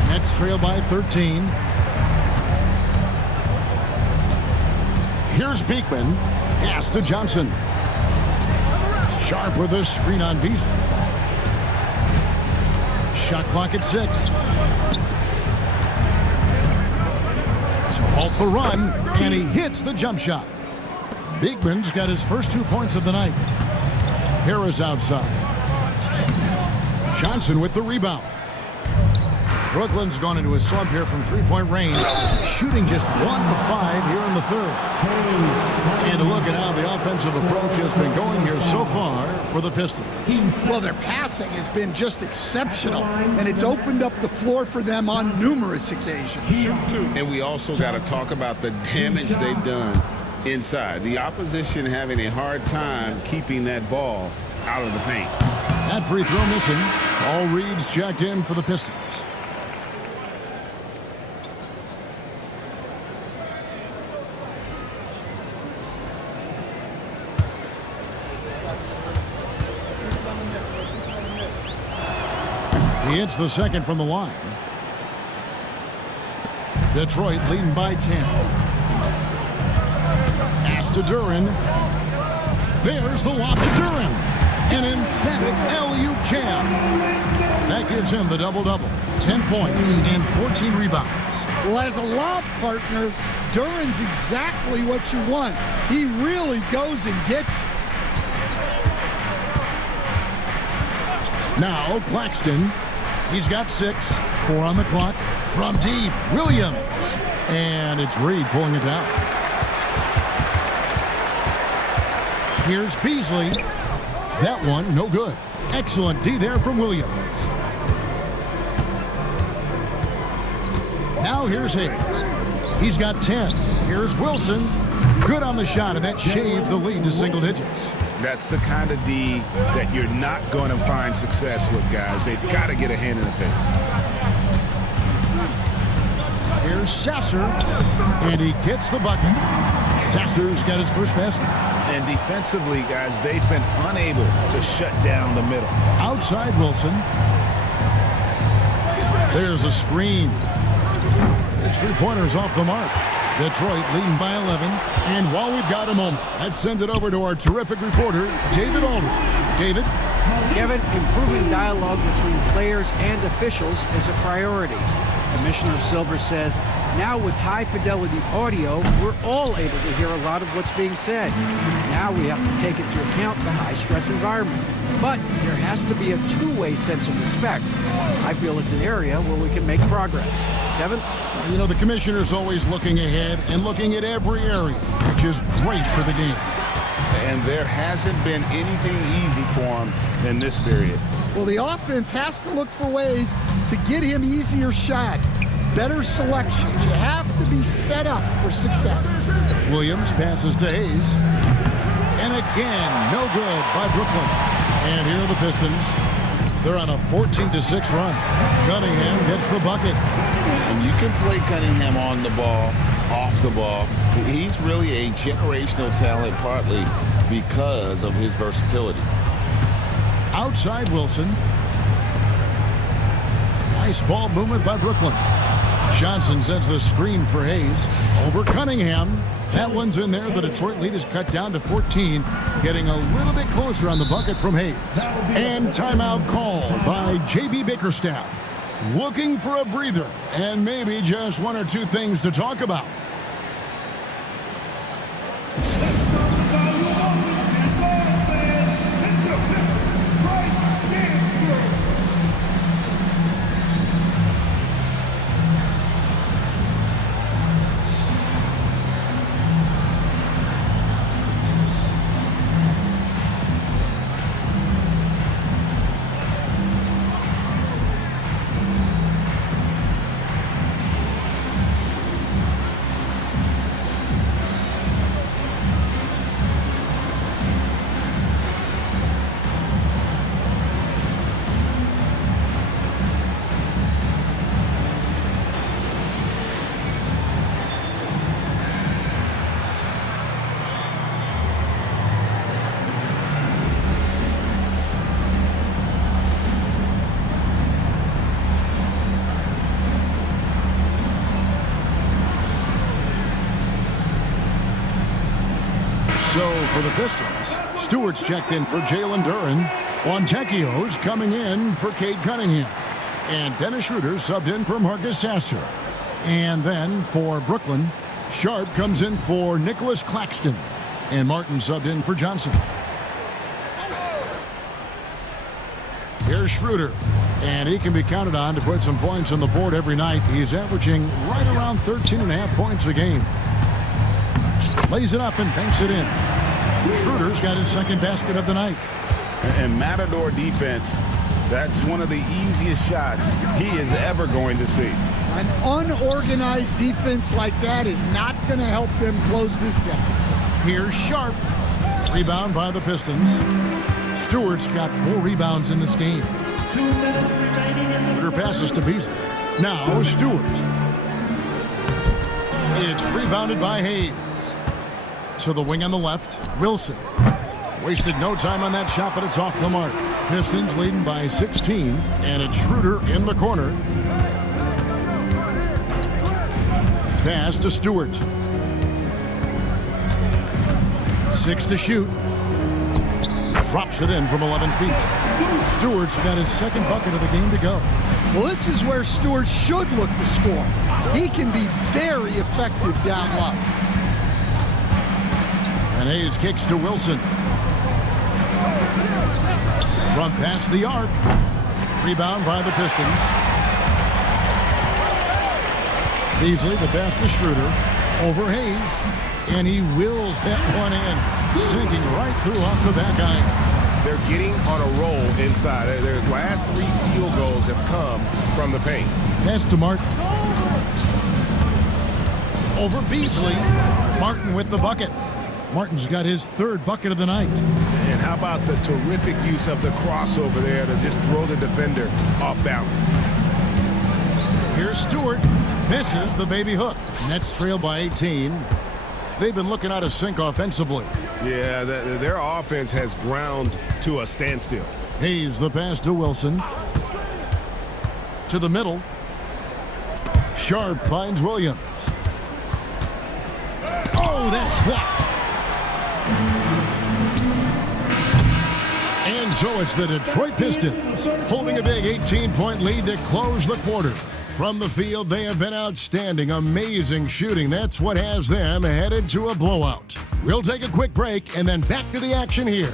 Nets trail by 13. Here's Beekman. Pass to Johnson. Sharp with a screen on Beasley. Shot clock at 6. To halt the run, and he hits the jump shot. Beekman's got his first 2 points of the night. Harris outside. Johnson with the rebound. Brooklyn's gone into a slump here from 3-point range, shooting just 1 of 5 here in the third. And a look at how the offensive approach has been going here so far for the Pistons. Well, their passing has been just exceptional, and it's opened up the floor for them on numerous occasions. And we also got to talk about the damage they've done inside. The opposition having a hard time keeping that ball out of the paint. That free throw missing. All Reed's checked in for the Pistons. He hits the second from the line. Detroit leading by 10. Pass to Duren. There's the lob to Duren. An emphatic alley-oop jam. That gives him the double-double. 10 points and 14 rebounds. Well, as a lob partner, Duren's exactly what you want. He really goes and gets it. Now Claxton. He's got 6. 4 on the clock. From deep, Williams. And it's Reed pulling it down. Here's Beasley. That one, no good. Excellent D there from Williams. Now here's Hayes. He's got 10. Here's Wilson. Good on the shot, and that shaves the lead to single digits. That's the kind of D that you're not going to find success with, guys. They've got to get a hand in the face. Here's Sasser, and he gets the bucket. Sasser's got his first basket. And defensively, guys, they've been unable to shut down the middle. Outside Wilson. There's a screen. His 3-pointers off the mark. Detroit leading by 11. And while we've got a moment, let's send it over to our terrific reporter, David Aldridge. David? Kevin, improving dialogue between players and officials is a priority. Commissioner Silver says, now with high-fidelity audio, we're all able to hear a lot of what's being said. Now we have to take into account the high-stress environment. But there has to be a two-way sense of respect. I feel it's an area where we can make progress. Kevin? You know, the commissioner's always looking ahead and looking at every area, which is great for the game. And there hasn't been anything easy for him in this period. Well, the offense has to look for ways to get him easier shots, better selections. You have to be set up for success. Williams passes to Hayes. And again, no good by Brooklyn. And here are the Pistons. They're on a 14-6 run. Cunningham gets the bucket. And you can play Cunningham on the ball, off the ball. He's really a generational talent, partly because of his versatility. Outside Wilson. Nice ball movement by Brooklyn. Johnson sets the screen for Hayes. Over Cunningham. That one's in there. The Detroit lead is cut down to 14. Getting a little bit closer on the bucket from Hayes. And timeout called by J.B. Bickerstaff. Looking for a breather and maybe just one or two things to talk about. So for the Pistons, Stewart's checked in for Jalen Duren. Fontecchio's coming in for Cade Cunningham. And Dennis Schroeder subbed in for Marcus Sasser. And then for Brooklyn, Sharp comes in for Nicholas Claxton. And Martin subbed in for Johnson. Here's Schroeder. And he can be counted on to put some points on the board every night. He's averaging right around 13.5 points a game. Lays it up and banks it in. Schroeder's got his second basket of the night. And Matador defense, that's one of the easiest shots he is ever going to see. An unorganized defense like that is not going to help them close this deficit. Here's Sharp. Rebound by the Pistons. Stewart's got 4 rebounds in this game. 2 minutes remaining in the Schroeder passes to Beasley. Now Stewart. It's rebounded by Hayes. To the wing on the left, Wilson. Wasted no time on that shot, but it's off the mark. Pistons leading by 16, and it's Schroeder in the corner. Pass to Stewart. 6 to shoot. Drops it in from 11 feet. Stewart's got his second bucket of the game to go. Well, this is where Stewart should look to score. He can be very effective down low. And Hayes kicks to Wilson. Front past the arc. Rebound by the Pistons. Beasley, the pass to Schroeder. Over Hayes. And he wills that one in. Sinking right through off the back iron. They're getting on a roll inside. Their last 3 field goals have come from the paint. Pass to Martin. Over Beasley. Martin with the bucket. Martin's got his 3rd bucket of the night. And how about the terrific use of the crossover there to just throw the defender off balance. Here's Stewart. Misses the baby hook. Nets trail by 18. They've been looking out of sync offensively. Yeah, their offense has ground to a standstill. Hayes the pass to Wilson. To the middle. Sharp finds Williams. Oh, that's blocked. And so it's the Detroit Pistons holding a big 18-point lead to close the quarter. From the field, they have been outstanding. Amazing shooting. That's what has them headed to a blowout. We'll take a quick break and then back to the action here.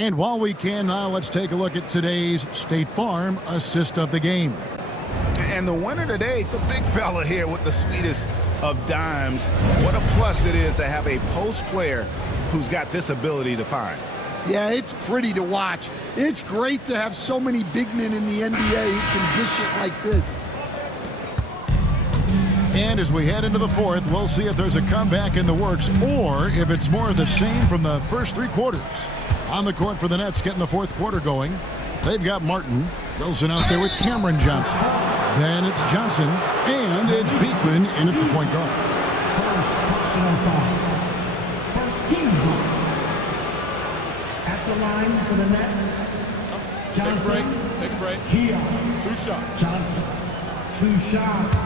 And while we can now, let's take a look at today's State Farm assist of the game. And the winner today, the big fella here with the sweetest of dimes. What a plus it is to have a post player who's got this ability to find. Yeah, it's pretty to watch. It's great to have so many big men in the NBA who can dish it like this. And as we head into the fourth, we'll see if there's a comeback in the works or if it's more of the same from the first three quarters. On the court for the Nets, getting the fourth quarter going. They've got Martin. Wilson out there with Cameron Johnson. Then it's Johnson, and it's Beekman in at the point guard. First personal foul. First team foul. At the line for the Nets, Johnson. Take a break. Kia. 2 shots. Johnson. 2 shots.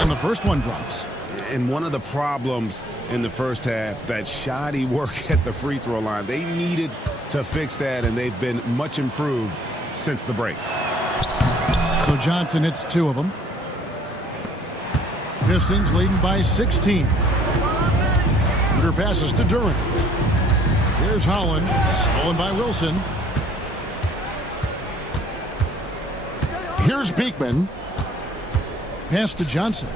And the first one drops. And one of the problems in the first half, that shoddy work at the free throw line. They needed to fix that, and they've been much improved since the break. So Johnson hits 2 of them. Pistons leading by 16. Shooter passes to Duran. Here's Holland. Stolen by Wilson. Here's Beekman. Pass to Johnson.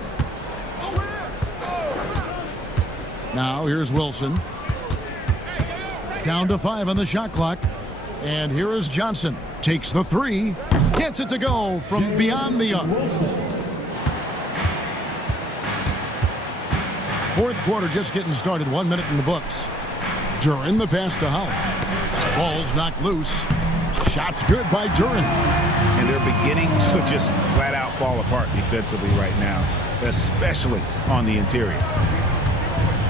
Now here's Wilson. Down to 5 on the shot clock. And here is Johnson. Takes the 3. Gets it to go from beyond the arc. Fourth quarter just getting started. 1 minute in the books. Duran the pass to Holland. Ball's knocked loose. Shot's good by Duran. And they're beginning to just flat out fall apart defensively right now, especially on the interior.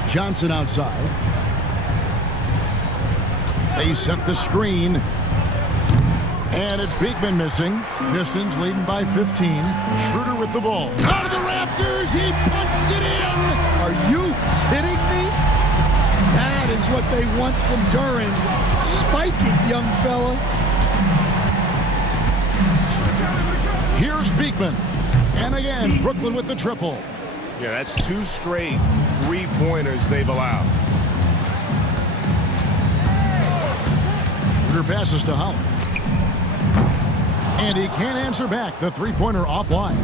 Johnson outside. They set the screen. And it's Beekman missing. Pistons leading by 15. Schroeder with the ball. Out of the rafters. He punched it in. Are you kidding me? That is what they want from Duran. Spike it, young fella. Here's Beekman. And again, Brooklyn with the triple. Yeah, that's 2 straight three-pointers they've allowed. Schroeder passes to Holland. And he can't answer back. The three-pointer offline.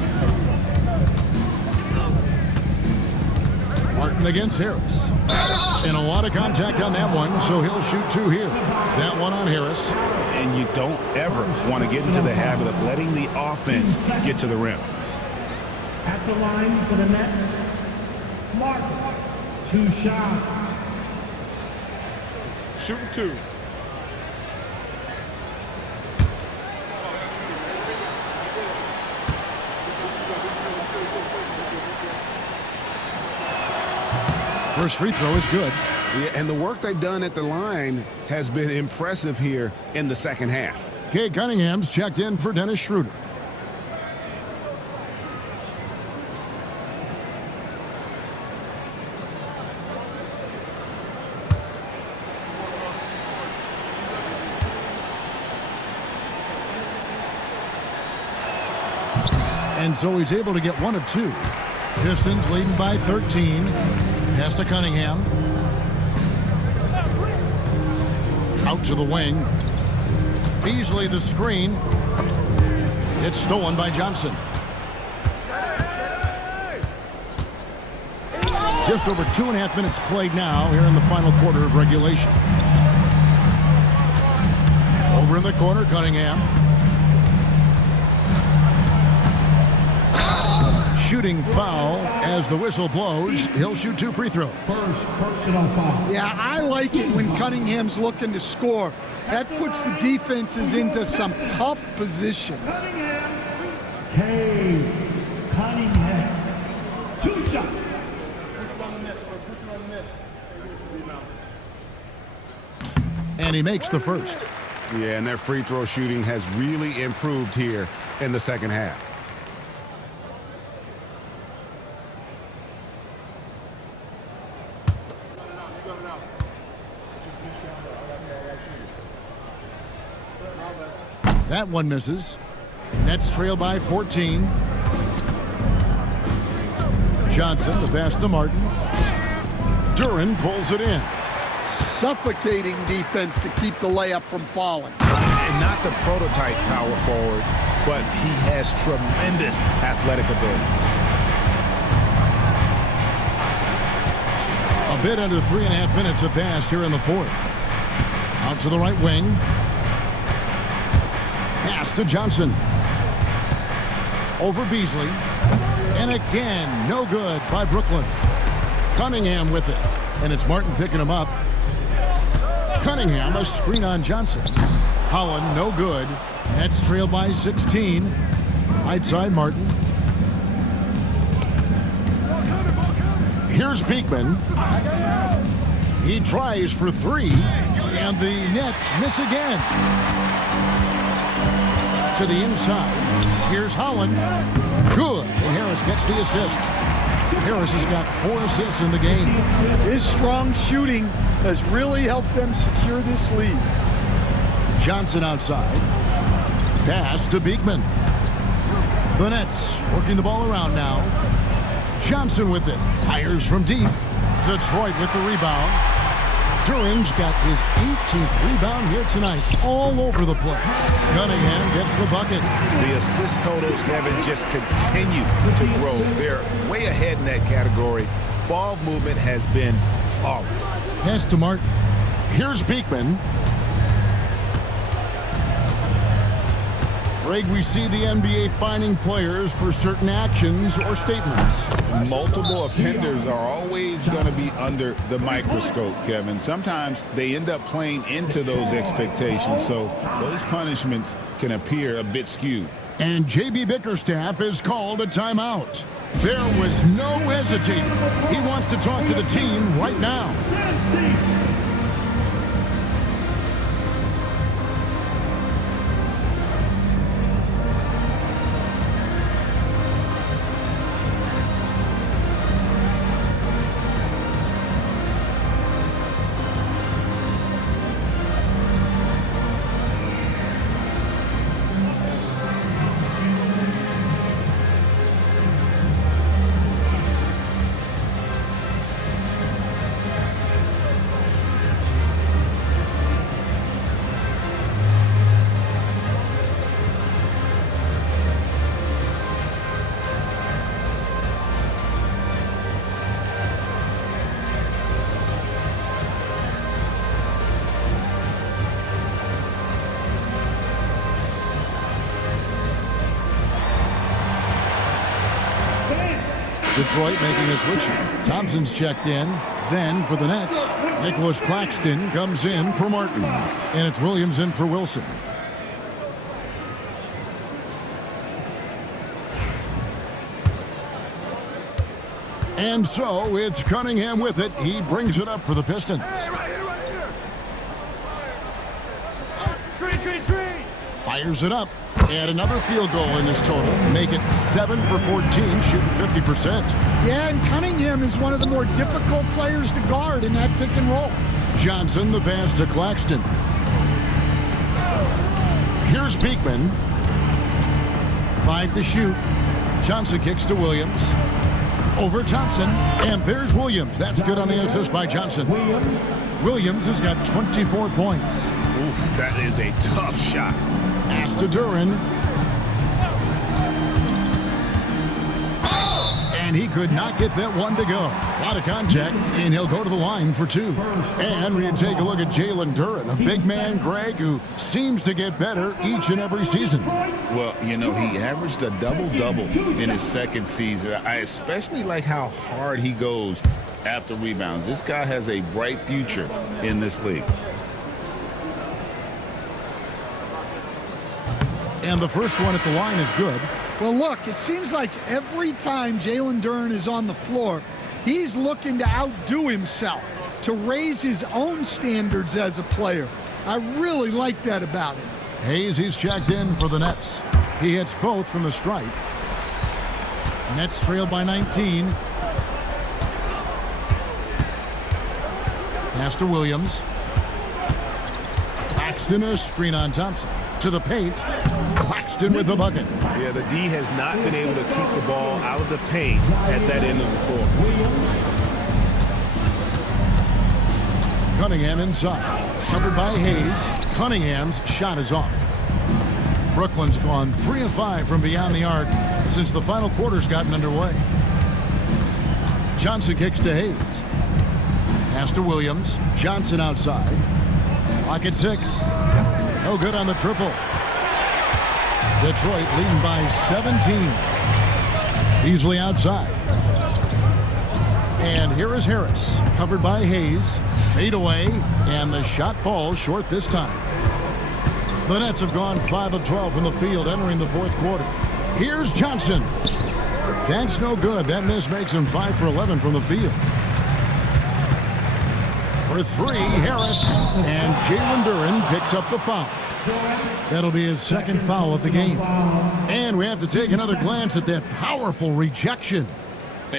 Martin against Harris. And a lot of contact on that one, so he'll shoot 2 here. That one on Harris. And you don't ever want to get into the habit of letting the offense get to the rim. At the line for the Nets, Martin. 2 shots. Shooting 2. First free throw is good. Yeah, and the work they've done at the line has been impressive here in the second half. Cade Cunningham's checked in for Dennis Schroeder. And so he's able to get 1 of 2. Pistons leading by 13. Pass to Cunningham. Out to the wing. Beasley the screen. It's stolen by Johnson. Just over 2.5 minutes played now here in the final quarter of regulation. Over in the corner, Cunningham. Shooting foul as the whistle blows. He'll shoot 2 free throws. First personal foul. Yeah, I like it when Cunningham's looking to score. That puts the defenses into some tough positions. Cade Cunningham. 2 shots. And he makes the first. Yeah, and their free throw shooting has really improved here in the second half. That one misses. Nets trail by 14. Johnson, the pass to Martin. Duren pulls it in. Suffocating defense to keep the layup from falling. And not the prototype power forward, but he has tremendous athletic ability. A bit under 3.5 minutes have passed here in the fourth. Out to the right wing. Pass to Johnson. Over Beasley. And again, no good by Brooklyn. Cunningham with it. And it's Martin picking him up. Cunningham, a screen on Johnson. Holland, no good. Nets trail by 16. Right side, Martin. Here's Beekman. He tries for three, and the Nets miss again. To the inside. Here's Holland. Good. And Harris gets the assist. Harris has got 4 assists in the game. His strong shooting has really helped them secure this lead. Johnson outside. Pass to Beekman. The Nets working the ball around now. Johnson with it. Fires from deep. Detroit with the rebound. Duren's got his 18th rebound here tonight. All over the place. Cunningham gets the bucket. The assist totals, Kevin, just continue to grow. They're way ahead in that category. Ball movement has been flawless. Pass to Martin. Here's Beekman. Greg, we see the NBA fining players for certain actions or statements. Multiple offenders are always going to be under the microscope, Kevin. Sometimes they end up playing into those expectations, so those punishments can appear a bit skewed. And J.B. Bickerstaff is called a timeout. There was no hesitating. He wants to talk to the team right now. Detroit making a switch. Thompson's checked in. Then for the Nets, Nicholas Claxton comes in for Martin. And it's Williams in for Wilson. And so it's Cunningham with it. He brings it up for the Pistons. Fires it up. And another field goal in this total. Make it 7 for 14, shooting 50%. Yeah, and Cunningham is one of the more difficult players to guard in that pick and roll. Johnson, the pass to Claxton. Here's Beekman. 5 to shoot. Johnson kicks to Williams. Over Thompson. And there's Williams. That's good on the assist by Johnson. Williams has got 24 points. Oof, that is a tough shot. Pass to Duren. And he could not get that one to go. A lot of contact, and he'll go to the line for 2. And we take a look at Jalen Duren, a big man, Greg, who seems to get better each and every season. Well, you know, he averaged a double-double in his second season. I especially like how hard he goes after rebounds. This guy has a bright future in this league. And the first one at the line is good. Well, look, it seems like every time Jalen Duren is on the floor, he's looking to outdo himself, to raise his own standards as a player. I really like that about him. Hayes, he's checked in for the Nets. He hits both from the stripe. Nets trail by 19. Pass to Williams. Claxton, a screen on Thompson. To the paint. Claxton with the bucket. Yeah, the D has not been able to keep the ball out of the paint at that end of the floor. Cunningham inside. Covered by Hayes. Cunningham's shot is off. Brooklyn's gone 3 of 5 from beyond the arc since the final quarter's gotten underway. Johnson kicks to Hayes. Pass to Williams. Johnson outside. Clock at 6. No good on the triple. Detroit leading by 17. Beasley outside. And here is Harris. Covered by Hayes. Fade away. And the shot falls short this time. The Nets have gone 5 of 12 from the field entering the fourth quarter. Here's Johnson. That's no good. That miss makes him 5 for 11 from the field. For 3, Harris. And Jalen Duren picks up the foul. That'll be his second foul of the game. And we have to take another glance at that powerful rejection.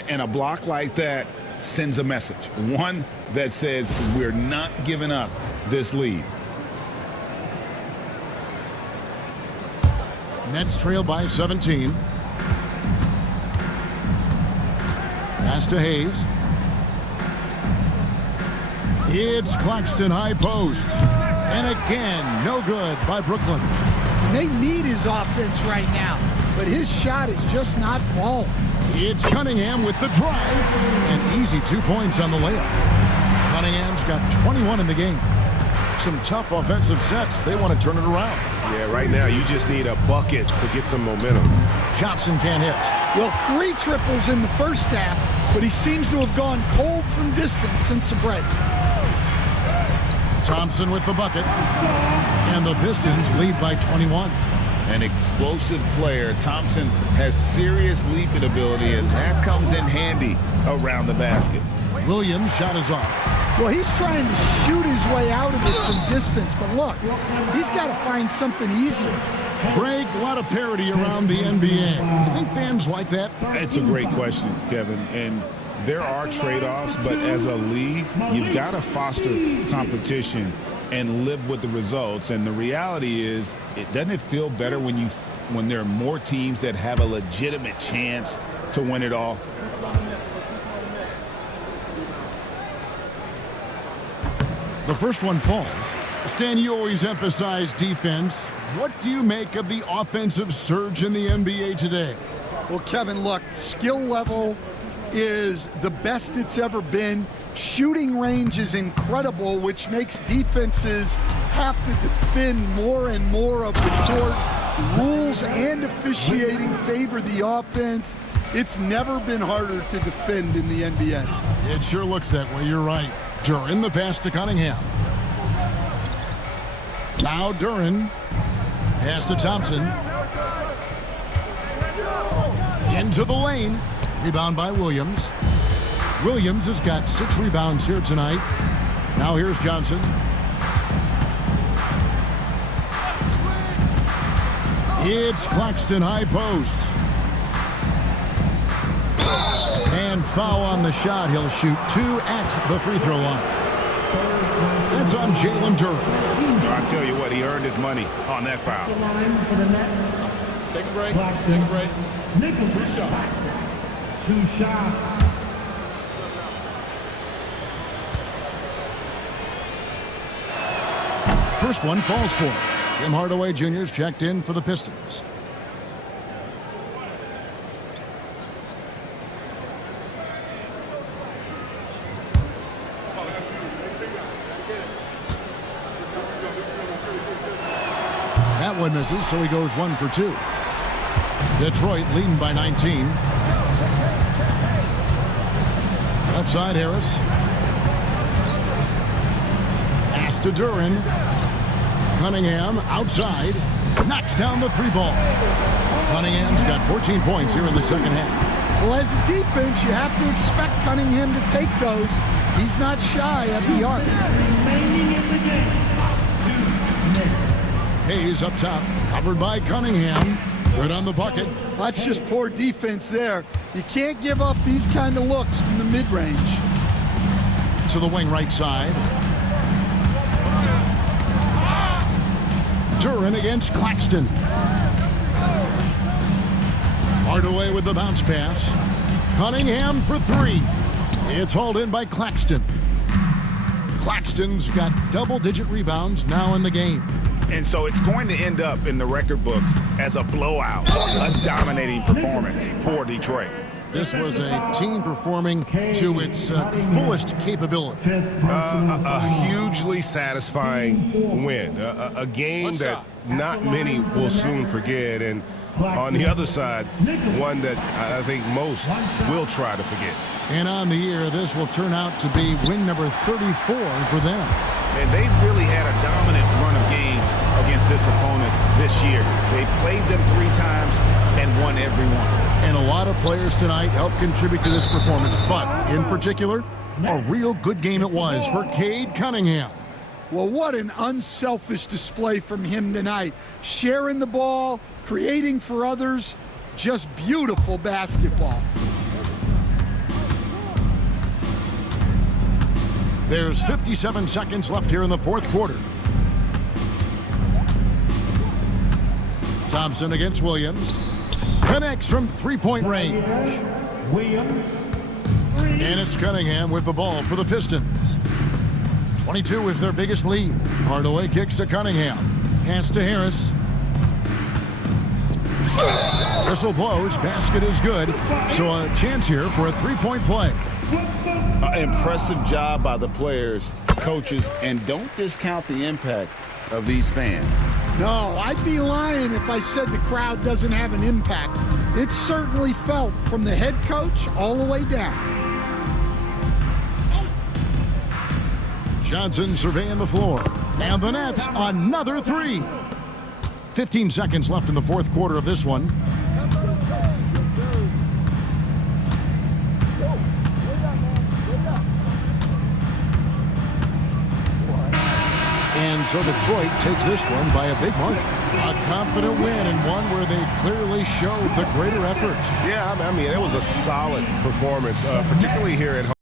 And a block like that sends a message. One that says we're not giving up this lead. Nets trail by 17. Pass to Hayes. It's Claxton high post. And again, no good by Brooklyn. They need his offense right now, but his shot is just not falling. It's Cunningham with the drive. And easy 2 points on the layup. Cunningham's got 21 in the game. Some tough offensive sets. They want to turn it around. Yeah, right now you just need a bucket to get some momentum. Johnson can't hit. Well, 3 triples in the first half, but he seems to have gone cold from distance since the break. Thompson with the bucket. And the Pistons lead by 21. An explosive player. Thompson has serious leaping ability, and that comes in handy around the basket. Williams' shot is off. Well, he's trying to shoot his way out of it from distance, but look, he's got to find something easier. Greg, a lot of parity around the NBA. You think fans like that? It's a great question, Kevin, and there are trade-offs, but as a league, you've got to foster competition and live with the results. And the reality is, doesn't it feel better when there are more teams that have a legitimate chance to win it all? The first one falls. Stan, you always emphasize defense. What do you make of the offensive surge in the NBA today? Well, Kevin, look, skill level is the best it's ever been. Shooting range is incredible, which makes defenses have to defend more and more of the court. Rules and officiating favor the offense. It's never been harder to defend in the NBA. It sure looks that way. You're right. Duren, the pass to Cunningham. Now Duren. Pass to Thompson. Into the lane. Rebound by Williams. Williams has got 6 rebounds here tonight. Now here's Johnson. It's Claxton high post. And foul on the shot. He'll shoot 2 at the free throw line. That's on Jalen Duren. I'll tell you what, he earned his money on that foul. The line for the Nets. Take a break. Claxton. Take a break. Nicholas Claxton. 2 shots. First one falls for him. Tim Hardaway Jr.'s checked in for the Pistons. That one misses, so he goes 1 for 2. Detroit leading by 19. Left side, Harris. Pass to Duren. Cunningham outside. Knocks down the 3-ball. Cunningham's got 14 points here in the second half. Well, as a defense, you have to expect Cunningham to take those. He's not shy at the arc. Remaining in the game. 2 minutes. Hayes up top, covered by Cunningham. Good on the bucket. That's just poor defense there. You can't give up these kind of looks from the mid-range. To the wing right side. Duren against Claxton. Hardaway with the bounce pass. Cunningham for 3. It's hauled in by Claxton. Claxton's got double-digit rebounds now in the game. And so it's going to end up in the record books as a blowout, a dominating performance for Detroit. This was a team performing to its fullest capability. A hugely satisfying win. A game that not many will soon forget. And on the other side, one that I think most will try to forget. And on the year, this will turn out to be win number 34 for them. And they really had a dominant run of games against this opponent this year. They played them 3 times and won every one. And a lot of players tonight helped contribute to this performance, but in particular, a real good game it was for Cade Cunningham. Well, what an unselfish display from him tonight. Sharing the ball, creating for others, just beautiful basketball. There's 57 seconds left here in the fourth quarter. Thompson against Williams. Connects from three-point range. Williams. And it's Cunningham with the ball for the Pistons. 22 is their biggest lead. Hardaway kicks to Cunningham. Pass to Harris. Whistle blows. Basket is good. So a chance here for a three-point play. Impressive job by the players, coaches, and don't discount the impact of these fans. No, I'd be lying if I said the crowd doesn't have an impact. It's certainly felt from the head coach all the way down. Johnson surveying the floor. And the Nets, another three. 15 seconds left in the fourth quarter of this one. And so Detroit takes this one by a big margin. A confident win and one where they clearly showed the greater effort. Yeah, I mean, it was a solid performance, particularly here at home.